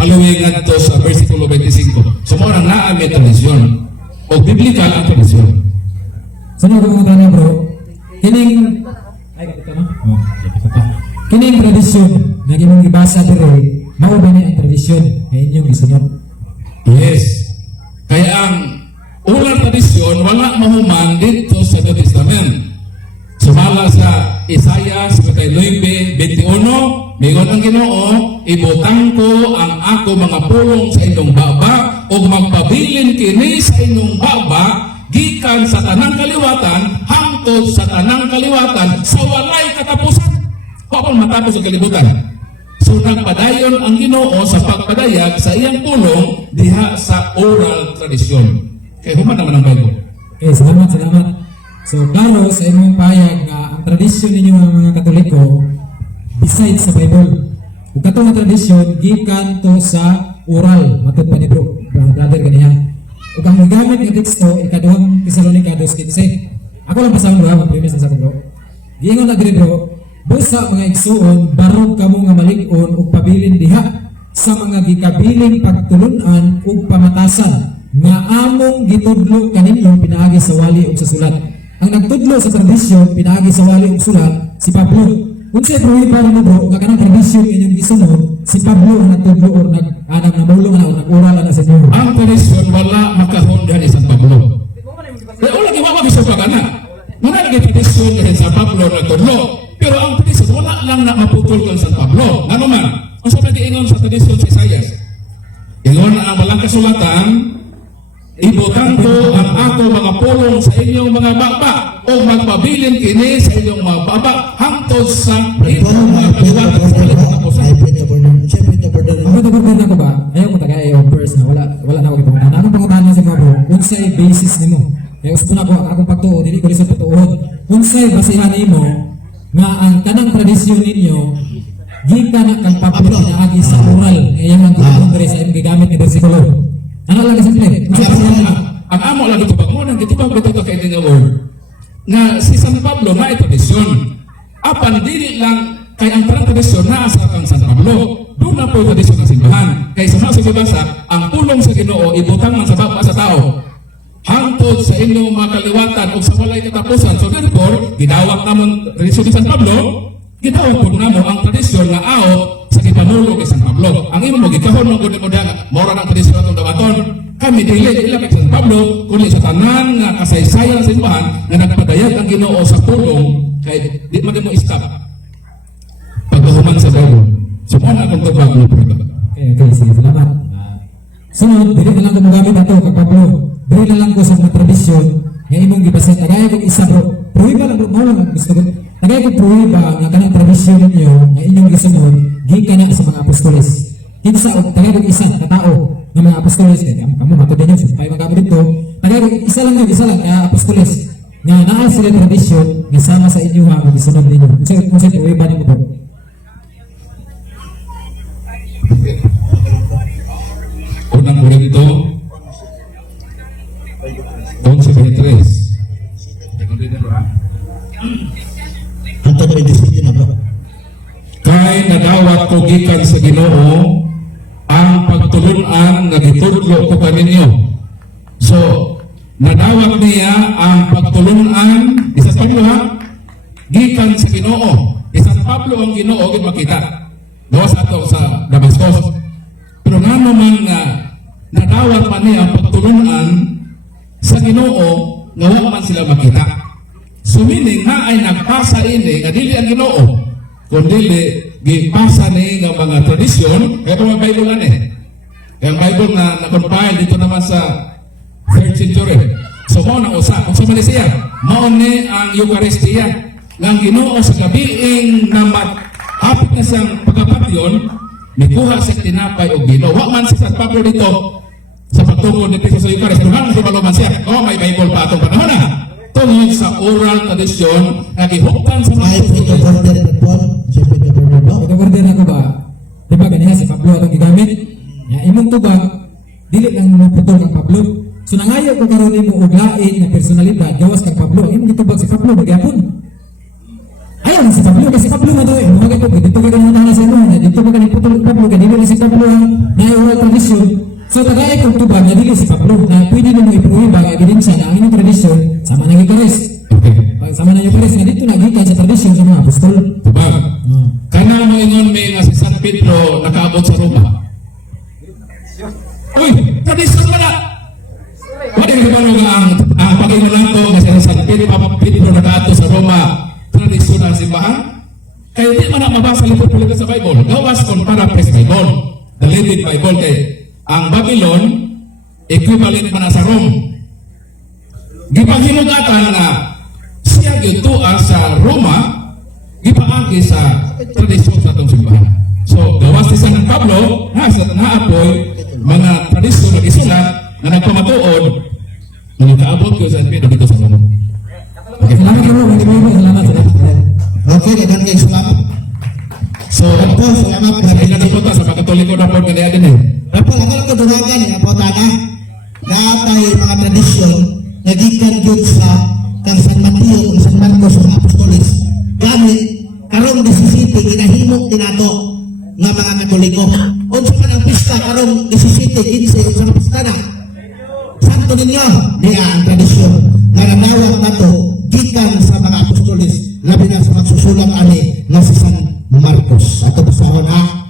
following ngadto sa versikulo 25. So mao naa may tradisyon o biblical ang tradisyon. Sino ko mga tanong bro? Kining kining tradisyon na ginong gibasa dire, mao ba ni ang tradisyon nga inyong gisunod? Yes. Kaya ang ulang tradisyon wala mahuman dito sa New Testament. Sumala sa Isaiah 59:21, mingon ang Ginoo, ibutang ko ang ako mga pulong sa inyong baba o magpabilin kini sa inyong baba gikan sa tanang kaliwatan hangtod sa tanang kaliwatan sa walay katapusan. Kapag matapos ang kalibutan. So nagpadayon ang Ginoo sa pagpadayag sa iyang pulong diha sa oral tradisyon. Kaya human naman ang Bible. Okay, salamat. So, klaro sa inyong payag na ang tradisyon ninyo mga Katoliko besides sa Bible. Kung katong tradisyon, gikan to sa oral, matod pa ni bro, brother kaniya. Kung ang gamit ng teksto, ikaduhang Tesalonica 2:15. Ako lang pasahon ba, mag-premise na sa bro. Giingon na diri bro, busa mga igsuon, barog kamo nga malig-on ug pabilin diha sa mga gikabiling pagtulunan ug pamatasan nga among gitudlo kaninyo pinaagi sa wali ug sa sulat. Ang nagtudlo sa tradisyon pinaagi sa wali ug sulat si Pablo. Kung siya pruhi para mo bro, nga kanang tradisyon inyong gisunod, si Pablo ang nagtudlo o nag-anam na mulong na o nag-ural na sa inyo. Ang tradisyon wala makahundan isang Pablo. Kaya ulang iwawa bisang pagana. Mga naging tradisyon sa Pablo nagtudlo. Pero ang tradisyon, wala lang na maputol kang San Pablo. Ano man? Kung sa pag-iingon sa tradisyon sa Isaias, ingon na ang walang kasulatan, ibutan ko ang ako mga pulong sa inyong mga baba o magpabilin kini sa inyong mga baba hangtod sa inyong mga kaliwatan sa palit ng kapusan. Ako nagpapagod ako ba? Ayaw mo taga yung verse na wala na ako ipagpunta. Anong pangunahan si Pablo? Unsay basis nimo? Kaya gusto na ko akong pagtuo, dili ko rin sa pagtuon. Unsay basihan nimo nga ang kanang tradisyon ninyo gikan na kang Pablo pinaagi sa oral. Kaya yung ang sa MG gamit ni versikulo. Ano lang simple? Unsay basihan nimo? Ang amo lang ito pag muna, dito pa ito kay nga word na si San Pablo na tradisyon. Apan dili lang kay ang parang tradisyon na asa kang San Pablo. Doon na po yung tradisyon ng simbahan. Kay sa mga sigbasa, ang pulong sa Ginoo ibutang man sa baba sa tao. Hangtod sa inyong mga kaliwatan o sa walay katapusan. So therefore, ginawak namon tradisyon ni San Pablo, ginawak po namo ang tradisyon na ao sa gipanulo kay San Pablo. Ang imo mo gikahon mo gud mo daga, mora ng tradisyon atong dawaton. Kami dili kay San Pablo kundi sa tanan nga kasaysayan sa simbahan na nagpadayag ang Ginoo sa pulong kay di man mo stop. Paghuman sa Bible. So, ano akong tubag mo po? Okay, sige, salamat. Sunod, dili na lang ko magamit ato kay Pablo. Dili na lang ko sa mga tradisyon nga imong gibasin. Tagay ko isa bro. Pruiba lang bro, mo lang gusto ko. Tagay ko pruiba nga kanang tradisyon ninyo nga inyong gisunod gikan na sa mga apostoles. Kinsa og tagay ko isa ka tao ng mga apostoles kay kamo matod ninyo supay magamo dito. Tagay ko isa lang nga apostoles nga naa sila tradisyon nga sama sa inyo nga gisunod ninyo. Unsa pruiba nimo bro? Unang Korinto 11:23. Hantod may decision na ba? Kay nadawat ko gikan sa Ginoo ang pagtulunan nga gitudlo ko kaninyo. So, nadawat niya ang pagtulunan isa Pablo ha? Gikan sa Ginoo. Isa Pablo ang Ginoo gid makita. Gawas ato sa Damascus. Pero nga naman nga nadawat man niya ang pagtulunan sa Ginoo nga wala man sila makita. So meaning na ay nagpasa ini nga dili ang Ginoo kundi gipasa ni nga mga tradisyon kaya kung ang Bible ani. Kaya ang Bible na na-compile dito naman sa 3rd century. So mao nang usa kung sa Malaysia mao ni ang Eucharistia nga ang Ginoo sa gabiing na hapit na siyang pagkapatyon, nikuha sa tinapay o Ginoo. Wa man si San Pablo dito sa pagtungkol ni Cristo sa Eucharist. Pero hanggang sa man siya, may Bible pa itong panahon na. Tungkol sa oral tradisyon, nagihuktan sa May point of order na po. Siya point of order ba? Ito order ako ba? Di ba ganyan si Pablo atong gigamit? Ya, imong tubag, dili lang mo putol kang Pablo. So nangayo ko karon nimo og lain na personalidad gawas kang Pablo. Imong gitubag si Pablo magyapon. Ayaw na si Pablo kasi Pablo na doon. Mga ganito, dito ka ganun na sa ano, dito ka ganun putol kang Pablo, ganito na si Pablo na oral tradisyon. So tagay kong tubag na dili si Pablo na pwede mo ipuwi ba ebidensya na ang inyong tradisyon sama na Eucharist. Pag sama na Eucharist nga dito nagikan sa tradisyon sa mga apostol. tubag. Kana mo ingon may nga si San Pedro nakaabot sa Roma. Uy, tradisyon man na. Wala ka ba nga ang pag-ingon nato nga si San Pedro nakaabot sa Roma tradisyon ng simbahan? Kaya di man na mabasa libro sa Bible. Gawas kon para press Bible. The Living Bible kay ang Babylon equivalent man na sa Rome. Gipahilugatan na siya gituan sa Roma, gipaagi sa tradisyon sa atong simbahan. So gawas ni San Pablo naapoy mga tradisyon na isulat na nagpamatuod na nakaabot ko sa Pedro dito sa Roma. Okay, Salamat ko, salamat. Okay, dagan kay salamat. so Po, salamat po. sa ilang punta sa Katoliko na po kanya din eh. Apo, ang kaduragan nga po tana. Natay mga tradisyon na gikan gyud sa kang San Mateo ug San Marcos sa Apostoles. Gamit karong 17 ginahimok din nato nga mga Katoliko. Unsa man ang pista karong 17 15 sa pista na. Santo ninyo niya ang tradisyon nga nanawag nato gikan sa mga Apostoles labi na sa magsusulat ani nga si San Marcos. Ato basahon ha.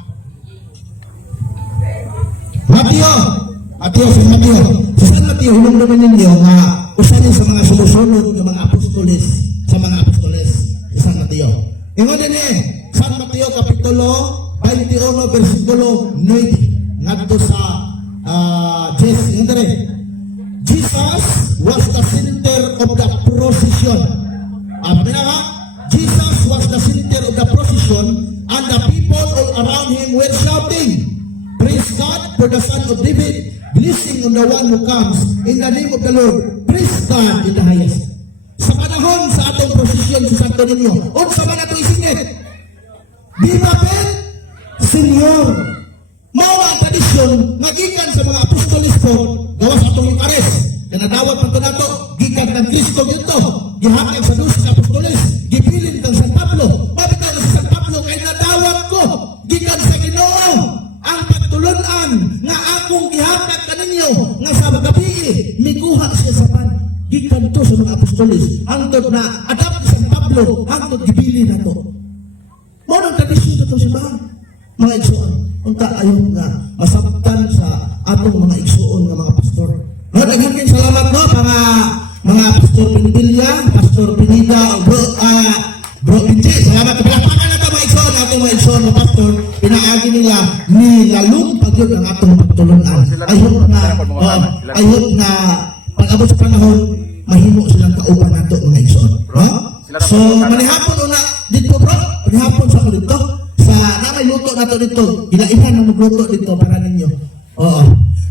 Si San Mateo, hulong naman ninyo nga usanin sa mga sumusunod ng mga apostoles, si San Mateo. Yung Sabi na nga, Jesus was the center of the procession and the people all around him were shouting, "Praise God for the Son of David, blessing on the one who comes in the name of the Lord. Praise God in the highest." Sa panahon sa atong prosesyon sa Santo Niño, unsa man ato isingit? Viva per Señor. Mao ang tradisyon magikan sa mga apostolis po gawas atong Eucharis. Nadawat pa ito nato, gikan ng Kristo dito, gihatag sa dos sa apostolis, gipilin kang San Pablo. Mabita na si San Pablo kay nadawat ko, gikan sa Ginoo, ang pagtulunan nga akong gihatag kaninyo nga sa gabi, mikuha siya sa pan. Gikan to sa mga apostolis, hangtod na adapt si San Pablo, hangtod gibilin na to. Mao ang tradisyon ito sa mga igsoon. Unta ayon nga masabtan sa atong mga igsoon nga mga pastor. Daghang salamat no mga Pastor Pinilla, Pastor Pinida, Bro Pinche. Salamat sa palapakan na mga igsoon, atong mga igsoon na pastor. Pinaagi nila nilalong pagyod ang atong pagtulunan. Ayot na pag-abot sa panahon, mahimo silang kauban nato mga igsoon. So manihapon una dito bro, manihapon sa ko dito. Sa namay luto nato dito, ilaihan ang magluto dito para ninyo. Oo.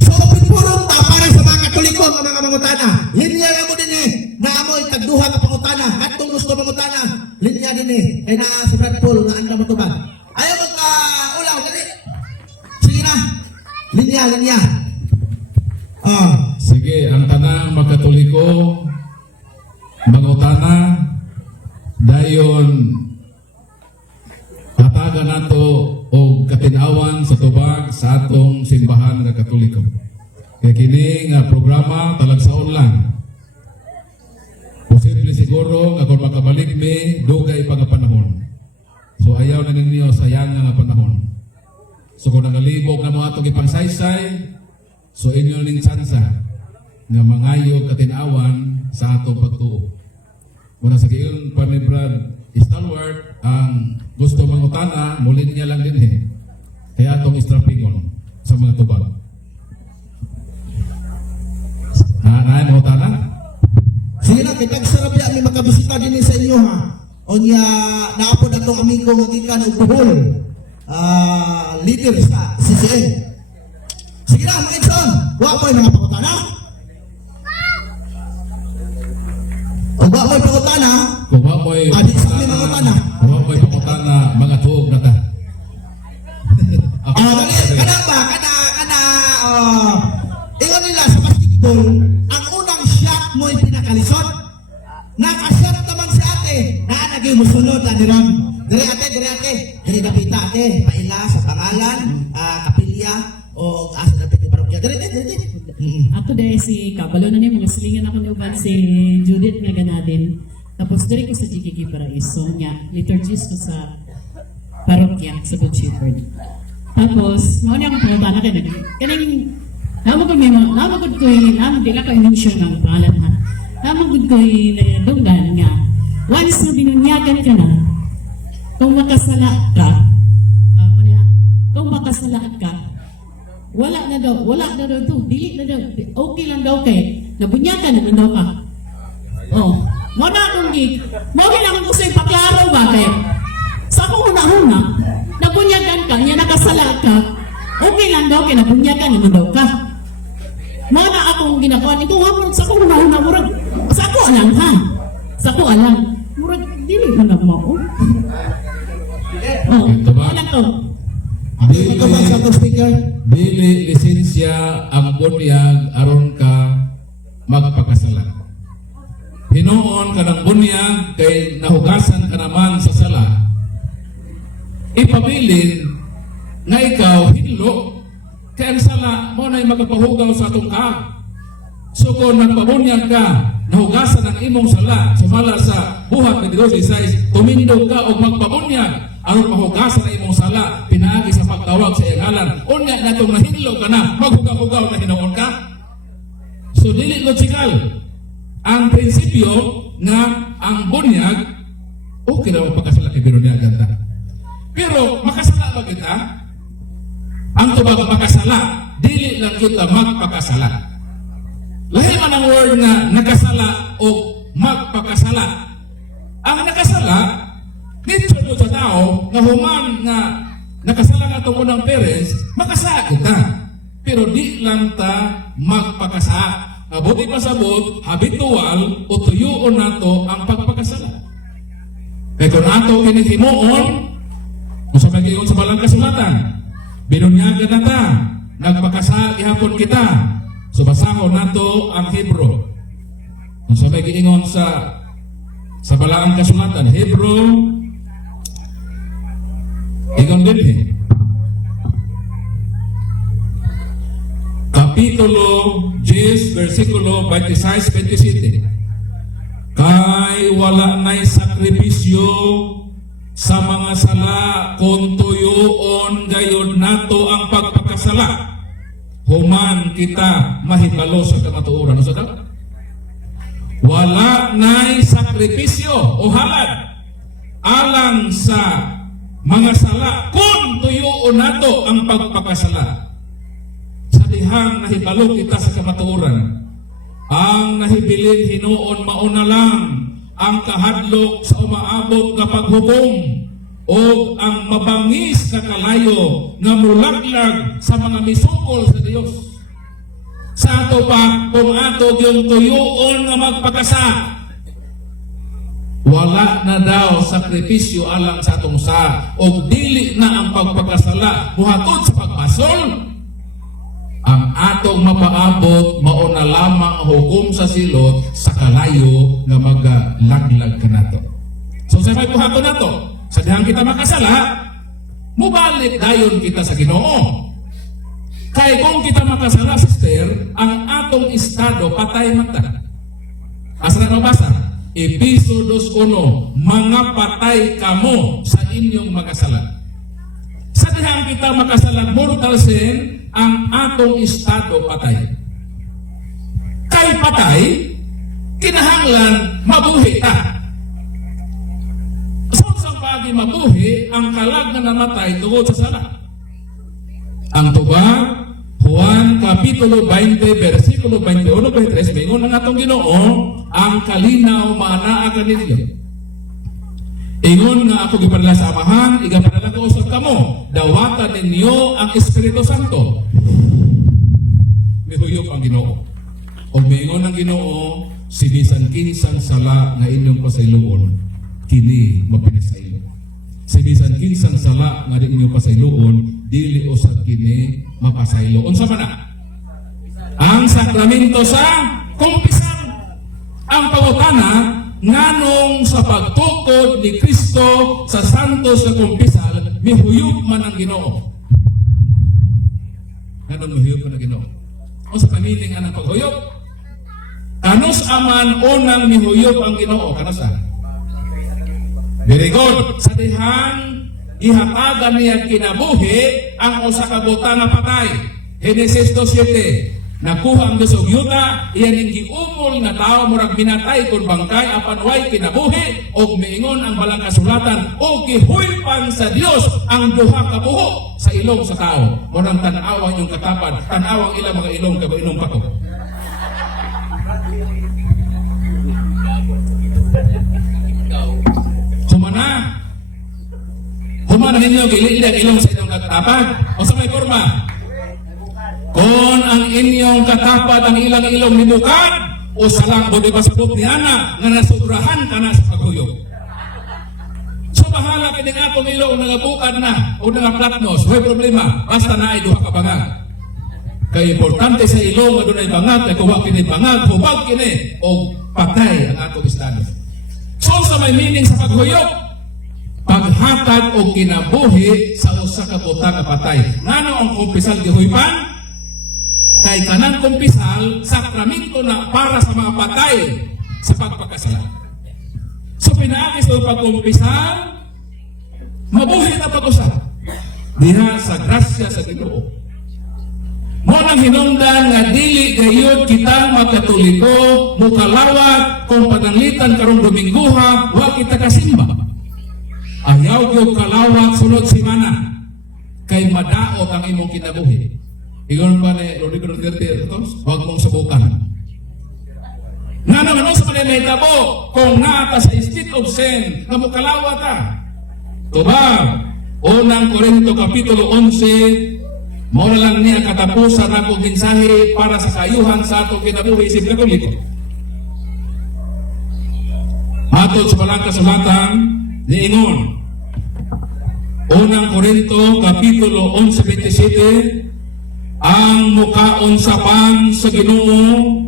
So pinpurong ta para sa mga Katoliko nga mga mangutana. Linya lang mo din na amoy tagduha ka pangutana, katong gusto mangutana. Linya din kay na si Brad Paul nga anda matubag. Ayaw mo ulaw dali. Sige na. Linya. Sige, ang tanang magkatoliko, mangutana, dayon hatagan nato o katinawan sa tubag sa atong simbahan nga Katoliko. Kaya kini nga programa talagsaon lang. Posible siguro nga kung makabalik mi, dugay pa nga panahon. So ayaw na ninyo sayang nga panahon. So kung nangalibog na mo atong ipangsaysay, so inyo ning tsansa nga mangayo katinawan sa atong pagtuo. Muna sige yun pa ni Brad Stalwart ang gusto mangutana, mulin niya lang din kaya itong istrapingon sa mga tubag. Naan mangutana? Sige na, kitag sarap yan may makabisita din sa inyo ha. O niya, naapod ang itong amigo magikan o Bohol. Leader sa CCN. Sige na, mga igsoon. Wa mo yung mga pangutana? O wa mo yung pangutana? Kung wa mo'y Adi sa amin mangutana. kung wa mo'y pangutana, mga tuog na ta. Ingon nila sa basketball, ang unang shot mo yung pinakalisod. Nakashot naman si ate. Naging musunod na niram. Diri ate. Diri napita ate. Paila sa pangalan, kapilya, o asa napit yung parokya. Diri. Ako dahil si Kabalo na niya, mga silingan ako ni Uban si Judith nga ganadin. Tapos dali ko sa GKK Paraiso niya, liturgist ko sa parokya sa Good Shepherd. Tapos, mga niya akong pumunta na kayo. Kaning, namagod ko yung, di ka ko i-mention ng pangalan ha. Namagod ko yung dunggan nga. Once na binunyagan ka na, kung makasala ka, wala na daw ito, dili na daw, okay lang daw kay, nabunyagan naman daw ka. Oh, mo na akong mo lang gusto yung paklaro ba kay, sa akong una-una, nabunyagan ka, niya nakasala ka, okay lang daw kay, nabunyagan naman daw ka. Mo na akong ginagawa, ito nga, sa akong una-una, murag, sa ako alam ha, sa ako alam, murag, dili ko na mo. Oh, wala to. Ito ba sa atong speaker? Dili lisensya ang bunyag aron ka magpakasala. Hinuon ka ng bunyag kay nahugasan ka naman sa sala. Ipabilin nga ikaw hinlo kay ang sala mo na'y magpapahugaw sa atong ka. So kung nagpabunyag ka, nahugasan ang imong sala, sumala sa buhat ng 12:6, tumindog ka o magpabunyag aron mahugasan ang imong sala, pinaagi sa pagtawag sa iyang ngalan. Unya na itong nahinlo ka na, maghugaw-hugaw na hinoon ka. So dili logical. Ang prinsipyo na ang bunyag, okay na magpakasala kay binunyagan ta. Pero makasala ba kita? Ang tubag makasala, dili lang kita magpakasala. Lahi man ang word na nakasala o magpakasala. Ang nakasala, dito sa tao, nga human nga nakasala nga itong unang parents, makasa kita. Pero di lang ta magpakasa. Abuti pasabot, habitual, o tuyuon nato ang pagpakasala. Kaya kung ato kinihimuon, kung sa mag-iyon sa balang kasulatan, binunyagan na ta, nagpakasa ihapon kita. So basahon nato ang Hebro. Kung sa mag-iingon sa balang kasulatan, Hebro, ingon din Kapitulo 10, versikulo 26-27. Kay wala na'y sakripisyo sa mga sala kung tuyoon gayon nato ang pagpakasala. Human kita mahibalo sa kamatuoran. Ano sa wala na'y sakripisyo o halad alang sa mga sala kung tuyoon nato ang pagpakasala. Sa dihang nahibalo kita sa kamatuoran, ang nahibilin hinuon mauna lang ang kahadlok sa umaabot nga paghubong o ang mabangis na kalayo nga mulaglag sa mga misukol sa Dios. Sa ato pa, kung ato yung tuyoon nga magpakasa, wala na daw sakripisyo alang sa atong sa o dili na ang pagpakasala buhatod sa pagpasol. Ang atong mapaabot mauna lamang hukom sa silot sa kalayo nga magalaglag ka nato. So sa may buhaton nato, sa dihang kita makasala, mubalik dayon kita sa Ginoo. Kay kung kita makasala, sister, ang atong estado patay mata. Asa na mabasa? Episo 2:1, mga patay kamo sa inyong makasala. Sa dihang kita makasala mortal sin, ang atong estado patay. Kay patay, kinahanglan mabuhi ta. So sa pagi mabuhi, ang kalag na namatay tungod sa sala. Ang tuba, Juan Kapitulo 20, versikulo 21-23, mingon ang atong Ginoo, ang kalinaw maanaa kaninyo. Ingon nga ako gipadala sa amahan, igapadala ko usab kamo, dawatan ninyo ang Espiritu Santo. Mihuyop ang Ginoo. O mingon ang Ginoo, sinisan-kinsan sala nga inyong pasayloon, kini mapinasaylo. Sinisan-kinsan sala nga di inyong pasayloon, dili usab kini mapasaylo. Unsa man na? Ang sakramento sa kumpisan. Ang pangutana, nganong sa pagtukod ni Kristo sa santos sa kumpisal, mihuyop man ang Ginoo. Nganong mihuyop man ang Ginoo? O sa pamiling anang paghuyop? Kanus aman unang mihuyop ang Ginoo? Kanus aman? Very good. Sa dihang ihatagan niya kinabuhi ang usa ka buta nga patay. Genesis 2:7. Nakuha ang Diyos og yuta, iyan ang giumol na tao murag binatay kung bangkay apan way kinabuhi og miingon ang balang kasulatan o gihuypan sa Dios ang duha ka buho sa ilong sa tao. Murang tan-awang yung katapad, tan-awang ilang mga ilong kay inom pato. Humana ninyo gilid ilong sa inyong katapad o sa may forma. Kung ang inyong katapat ang ilang ilong nibukad o salang o di pasabot ni Ana nga nasubrahan ka na sa paghuyog. So bahala kining atong ilong nagabukad na o nagaplatnos, may problema, basta na ay duha ka bangag. Kaya importante sa ilong nga doon ay bangag, kaya kuha kini bangag, hubag kini o patay ang atong estado. So sa may meaning sa paghuyog, paghatag o kinabuhi sa usa ka buta nga patay. Ngano ang kumpisal gihuypan? Kay kanang kumpisal, sakramento na para sa mga patay sa pagpakasala. So pinaagis o pagkumpisal, mabuhi na pag-usap diha sa grasya sa Ginoo. Mo nang hinungdan nga dili gayud kita makatoliko, mukalawat kung pananglitan karong Domingguha, wa kita kasimba. Ayaw gyud kalawat sunod semana kay madaot ang imong kinabuhi. Ingon pa ni Rodrigo Duterte, huwag mong subukan. Nga naman sa kanila may tabo, kung naata sa State of of sin nga mukalawa ta. Tubag, unang Korinto Kapitulo 11, mao lang niya katapusan ako mensahe para sa kayuhan sa ato kinabuhi isip Katoliko. Matod sa palang kasulatan, niingon, unang Korinto Kapitulo 11:27, ang mukaon sa pan sa Ginoo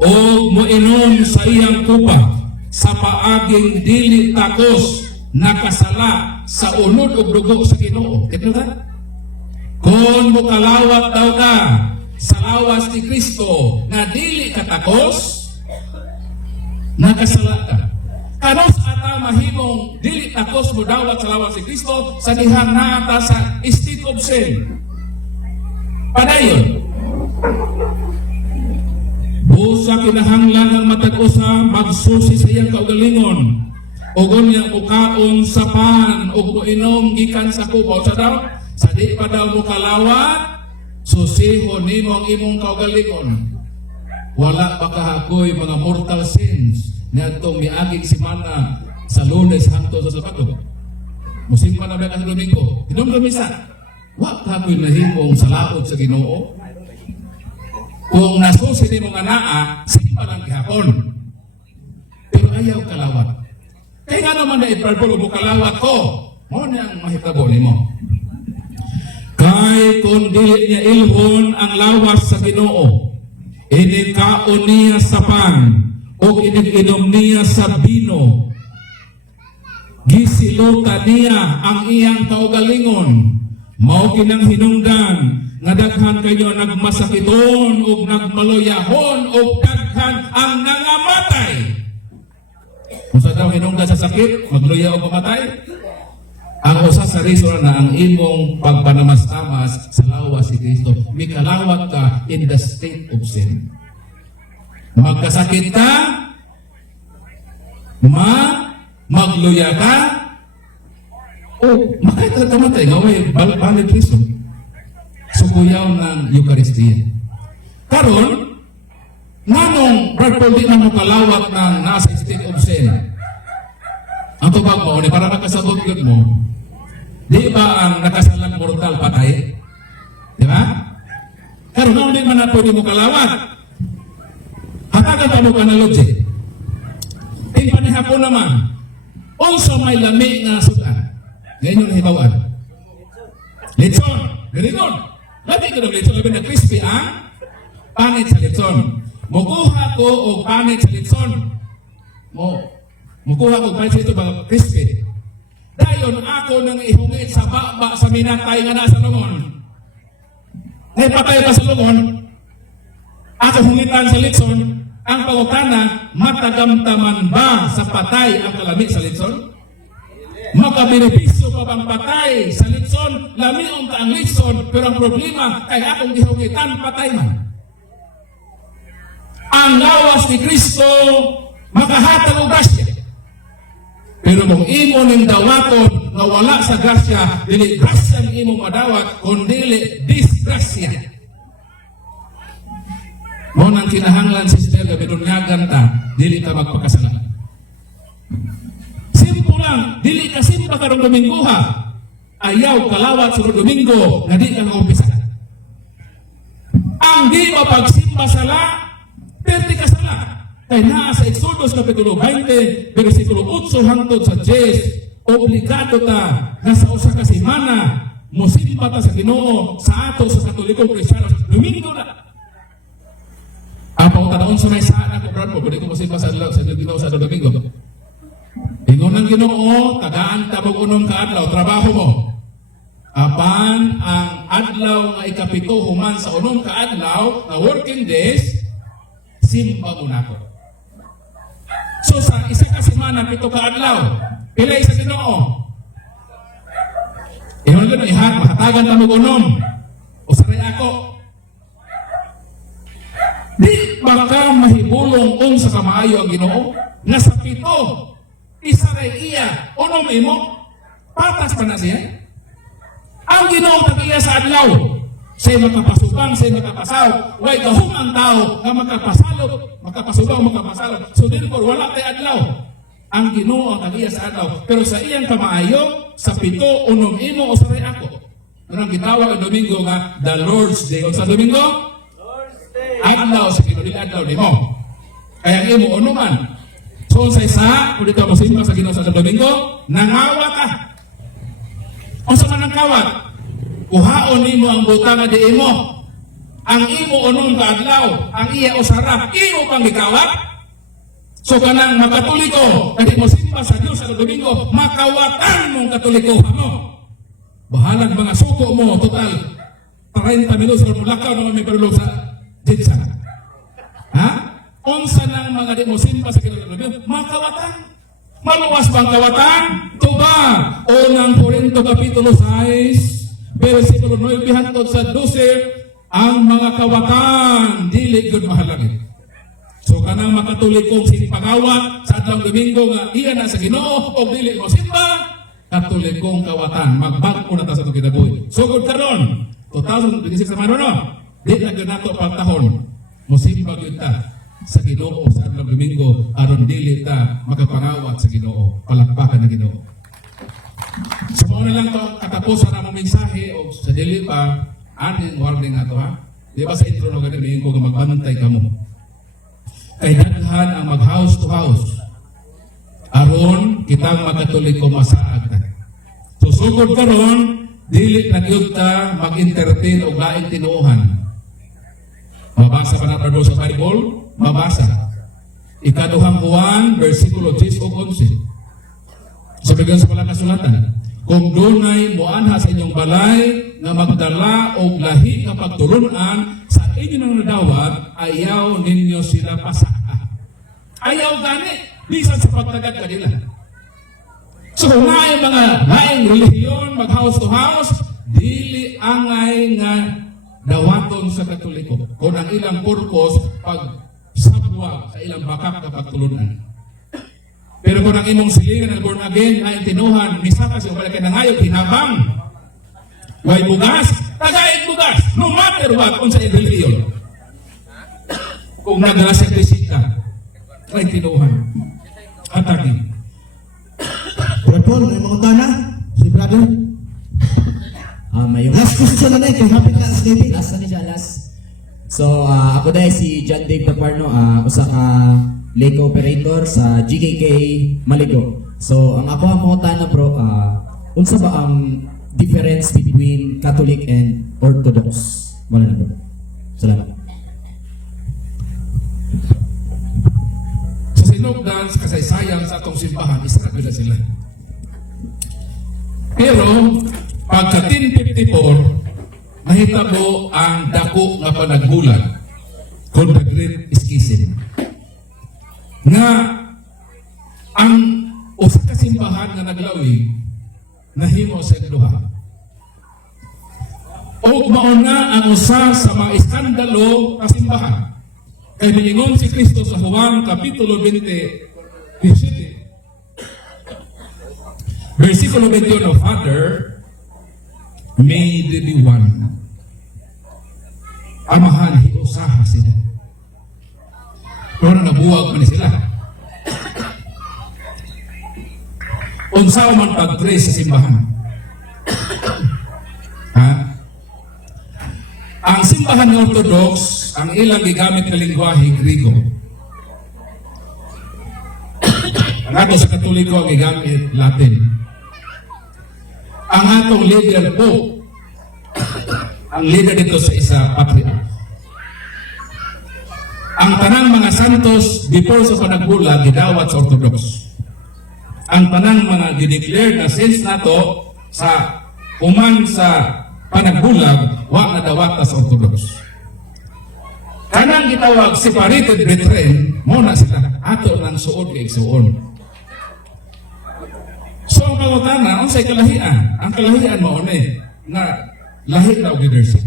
o moinom sa iyang kupa sa paaging dili takos nakasala sa unod ug dugo sa Ginoo. Ito ta? Kung mukalawat daw ka sa lawas ni Kristo na dili katakos, nakasala ka. Kanos ata mahimong dili takos mo dawat sa lawas ni Kristo sa dihang naata sa state of sin. Padayon, busa kinahanglan ng matag-usa magsusi sa iyang kaugalingon ug unya mukaon sa pan ug moinom gikan sa kupa sa daw sa di pa daw mo kalawat susihon nimo ang imong kaugalingon. Wala pa kahagoy mga mortal sins ngadtong miaging semana sa Lunes hangtod sa Sabado. Musimba na ba ka sa Domingo? Inom-misa. Wa kapoy nahimong sa laod sa Ginoo. Kung nasusi ni mong anaa, simpa lang gihapon. Pero ayaw kalawat. Kaya nga naman na iparpulo mo kalawat ko, mo niyang mahitabo ni mo. Kay kung dili niya ilhon ang lawas sa Ginoo, inikaon niya sa pan, o iniginom niya sa bino, gisilota niya ang iyang kaugalingon, mao kinang hinungdan nga daghan kayo nagmasakiton ug nagmaluyahon ug daghan ang nangamatay. Kung sa daw hinungdan sa sakit, magluya o mamatay, ang usa sa reason na ang imong pagpanamastamas sa lawas si Kristo, mikalawat ka in the state of sin. Magkasakit ka, magluya ka, o makita ka matay, nga may balik Kristo. Sukuyaw ng Eucharistia. Karon, nanong Brad Paul di na makalawat ng nasa state of sin. Ang tubag mo, para makasabot mo, di ba ang nakasalang mortal patay? Di ba? Karon, nanong di man na pwede mo kalawat. Hatagan pa mo analogy. Ting panihapon naman, also may lami na sudan. Ngayon yung hibawan. Litson, very good. Lagi ko ng litson, labi na crispy ang pangit sa litson. Mukuha ko o pangit sa litson. Mukuha ko pangit sa ito ba crispy. Dayon ako nang ihungit sa baba sa minatay nga nasa lungon. Ngayon patay pa sa lungon. Ako hungitan sa litson. Ang pangutana, matagamtaman ba sa patay ang kalamit sa litson? Makabenepisyo pa bang patay sa litson? Lamiong ka ang litson, pero ang problema kay akong gihugitan patay man. Ang lawas ni Kristo makahatag og grasya. Pero kung imo ning dawaton nga wala sa grasya, dili grasya ang imo madawat, kundi disgrasya. Mo nang kinahanglan sister nga binunyagan ta, dili ka magpakasala. Simple lang, dili ka simpa karong Domingo ha. Ayaw kalawat sa Domingo na di ka na-umpisa. Ang di mapagsimba sala, perti ka sala. Kaya naa sa Exodus Kapitulo 20, versikulo 8 hangtod sa 10, obligado ta na sa usa ka semana mosimba ta sa Ginoo sa ato sa Katolikong Kristiyano Domingo na. Apaw tanaon sa may saan ako brad mo, pwede ko mosimba sa Ginoo sa Domingo. Ingon ng Ginoo, tagaan ta mag-unom ka adlaw, trabaho mo. Apan ang adlaw nga ikapito human sa unom ka adlaw, na working days, simba mo nako. So sa isa ka semana, 7 ka adlaw, pilay sa Ginoo. Ingon ko na mahatagan ta mag-unom. O saray ako. Di baka mahibulong kung sa kamaayo ang Ginoo, na sa 7, isa kay iya, unom imo, patas pa na siya. Ang Ginoo tagiya sa adlaw, siya makapasubang, siya makapasaw, way gahum ang tao na makapasalo, makapasubang, makapasaw. So therefore, wala tayo adlaw. ang Ginoo ang iya sa adlaw, pero sa iyang kamaayo sa pito unom imo o saray ako. Ano gitawag ang Domingo nga the Lord's Day. O sa Domingo? Adlaw sa Ginoo, dili adlaw nimo. Kaya imo unuman. So sa isa, kung dito masimba sa Ginoo sa Domingo, nangawa ka. O sa man ang kawat, kuhaon nimo ang butang nga di imo. Ang imo unom ka adlaw, ang iya usara, imo pang gikawat. So kanang makatoliko, kasi mo simba sa Diyos sa Domingo, makawatan mong katolikohan mo. Bahalag mga suko mo, total 30 minutos sa mulakaw naman may parulog sa Jinsa. Ha? Unsa ng mga di mo simba sa Domingo, makawatan. Maluwas bang kawatan? Tuba! Unang Korinto Kapitulo 6, versikulo 9 hangtod sa 12, ang mga kawatan, dili gud mahalagin. So kanang makatolikong simpagawa sa adlaw Domingo nga iya na sa Ginoo o dili mo simba, katolikong kawatan magbag-o na ta sa itong kinabuhi. Sugod karon 2026 naman no. Di na gyud nato pagtahon mo simba gyud ta sa Ginoo sa adlaw Domingo aron dili ta makapangawat sa Ginoo, palakpakan na Ginoo. So mao na lang to katapusan ang among mensahe o sa dili pa aning warning ato ha. Di ba sa intro no gani ko nga magbantay kamo. Kay daghan ang mag-house to house aron kitang makatoliko masaag ta. So sugod karon dili na gyud ta mag-entertain og laing tinuohan. Mabasa pa nato sa Bible, mabasa. Ikaduhang Juan versikulo 10 o 11. Sa bigyan sa pala kasulatan, kung dunay moanha sa inyong balay nga magdala og lahi nga pagtulunan sa inyo nang nadawat, ayaw ninyo sila pasaka. Ayaw gani, bisan sa pagtagad kanila. So kung nga mga laing relihiyon, mag-house to house, dili angay nga dawaton sa Katoliko. Kung ang ilang purpose, pagsabwag sa ilang bakak na pagtulunan. Pero kung ang imong silingan na born again, ay tinuhan, misaka siya balik ka nangayog, hinabang. Way bugas, tagayin bugas, no matter what, kung sa relihiyon. Kung nagala sa krisita, ay tinuhan. Atagin. Brother Paul, may mga tana? Si brother? Mayong Last question na kay Happy Class David. last na ni siya, last. So, ako dahil si John Dave Daparno, usa ka lake operator sa GKK Maligo. So, ang ako ang mga tana bro, unsa ba ang difference between Catholic and Orthodox? Wala na bro. Salamat. Sa sinugdan, sa kasaysayang sa atong simbahan, isa na sila. Pero, pagka 1054, mahitabo ang dako nga panagbulag called the Great Schism. Nga ang usa ka simbahan nga naglawig nahimo sa duha. O mauna ang usa sa mga iskandalo sa simbahan. Kay miingon si Kristo sa Juan Kapitulo 20, versikulo 21, Father, may there be one. Amahan, hiusaha sila. Pero nabuwag man sila. Unsa man pag-pray sa simbahan. Ha? Ang simbahan ng Orthodox, ang ilang gigamit na lingwahe, Griego. Ang ato sa Katoliko, ang gigamit Latin. Ang atong leader po, ang leader dito sa isa, Patriarch. Ang tanang mga santos before sa panagbulag gidawat sa Orthodox. Ang tanang mga gideclare na saints nato sa human sa panagbulag wa na dawat sa Orthodox. Kanang gitawag separated brethren mo na sila ato nang suod kay suon. So ang kawatanan unsay kalahian? Ang kalahian mao ni na lahi na og leadership.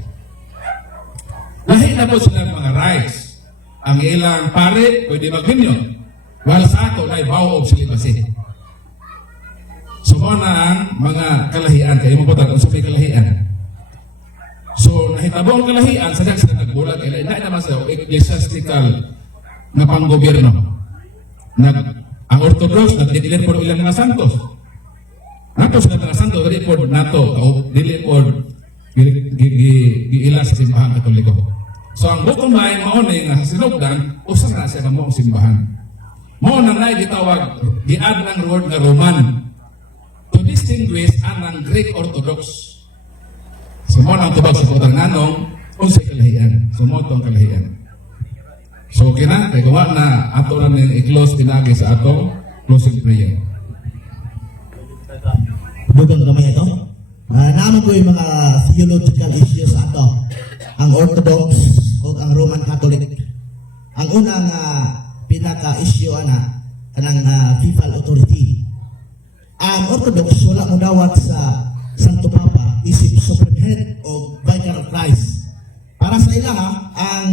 Lahi na po sila mga rights. Ang ilang pare, pwede mag-union. While sa ato, na ibaw o silibasi. So, na ang mga kalahian. Kaya mo po kung sa may kalahian. So, nahitabo ang kalahian, sadang sila nagbulag. Kaya naman sa ecclesiastical na panggobyerno. Ang Orthodox nagdidilir po ilang mga santos. Nato sa mga santos dili po nato o dili po giila sa simbahan Katoliko. So ang bottom line mao ni nga sa sinugdan usa na sa mao simbahan. Mao nang nay gitawag giad ng word nga Roman to distinguish anang Greek Orthodox. So mao nang tubag sa putang nanong unsay kalahian. So mao tong kalahian. So kina kay gawa na ato na ning i-close pinagi sa atong closing prayer. Dugang gamay ito. Naman ko yung mga theological issues ato. Ang Orthodox o ang Roman Catholic. Ang unang pinaka-issue kanang papal authority. Ang Orthodox wala mo dawat sa Santo Papa isip Supreme Head o Vicar of Christ. Para sa ila ang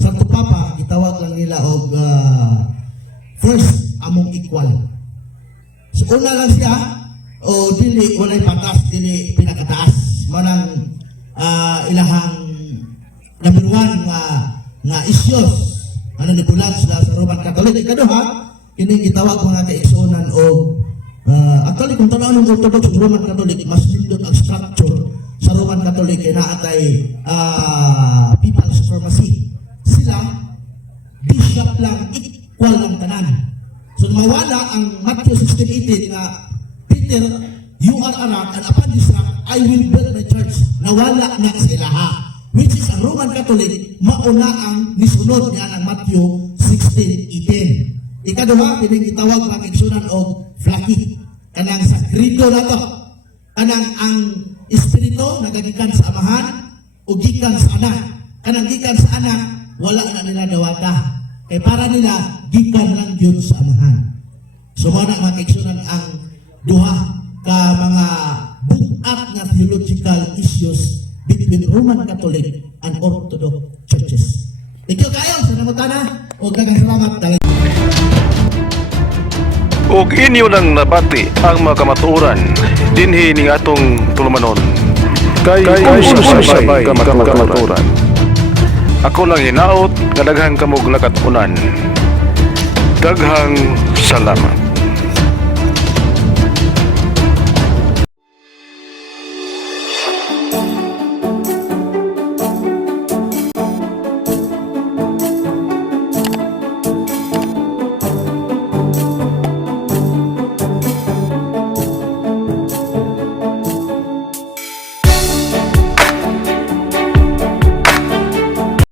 Santo Papa gitawag lang nila og first among equal. Si una lang siya o dili walay patas, dili pinakataas. Manang ilahang number one nga issues ano ni bulag sila sa Roman Catholic. Ikaduha, kini gitawag mga kaigsuonan o actually kung tanawin ng Orthodox o Roman Catholic, mas lindot ang structure sa Roman Catholic na atay papal supremacy. Sila bishop lang, equal lang tanan. So mawala ang Matthew 16:18 nga Peter, you are a rock, and upon this rock, I will build my church. Nawala na sila which is ang Roman Catholic, mauna ang nisunod niya ng Matthew 16:18. Ikaduha, pinagitawag ng igsunan o flaki. Kanang sa credo na to. Kanang ang espiritu nagagikan sa amahan o gikan sa anak. Kanang gikan sa anak, wala na nila dawata. Kaya para nila, gikan lang yun sa amahan. So mga makiksunan ang duha ka mga bukat na theological issues between Roman Catholic and Orthodox churches. Ikaw kayo sa namutana o daghang salamat dahil ug inyo nang nabati ang mga kamatuoran dinhi ning atong tulumanon. Kay sabay kamatuoran. Ako lang hinaot nga daghang kamog nakatunan. Daghang salamat.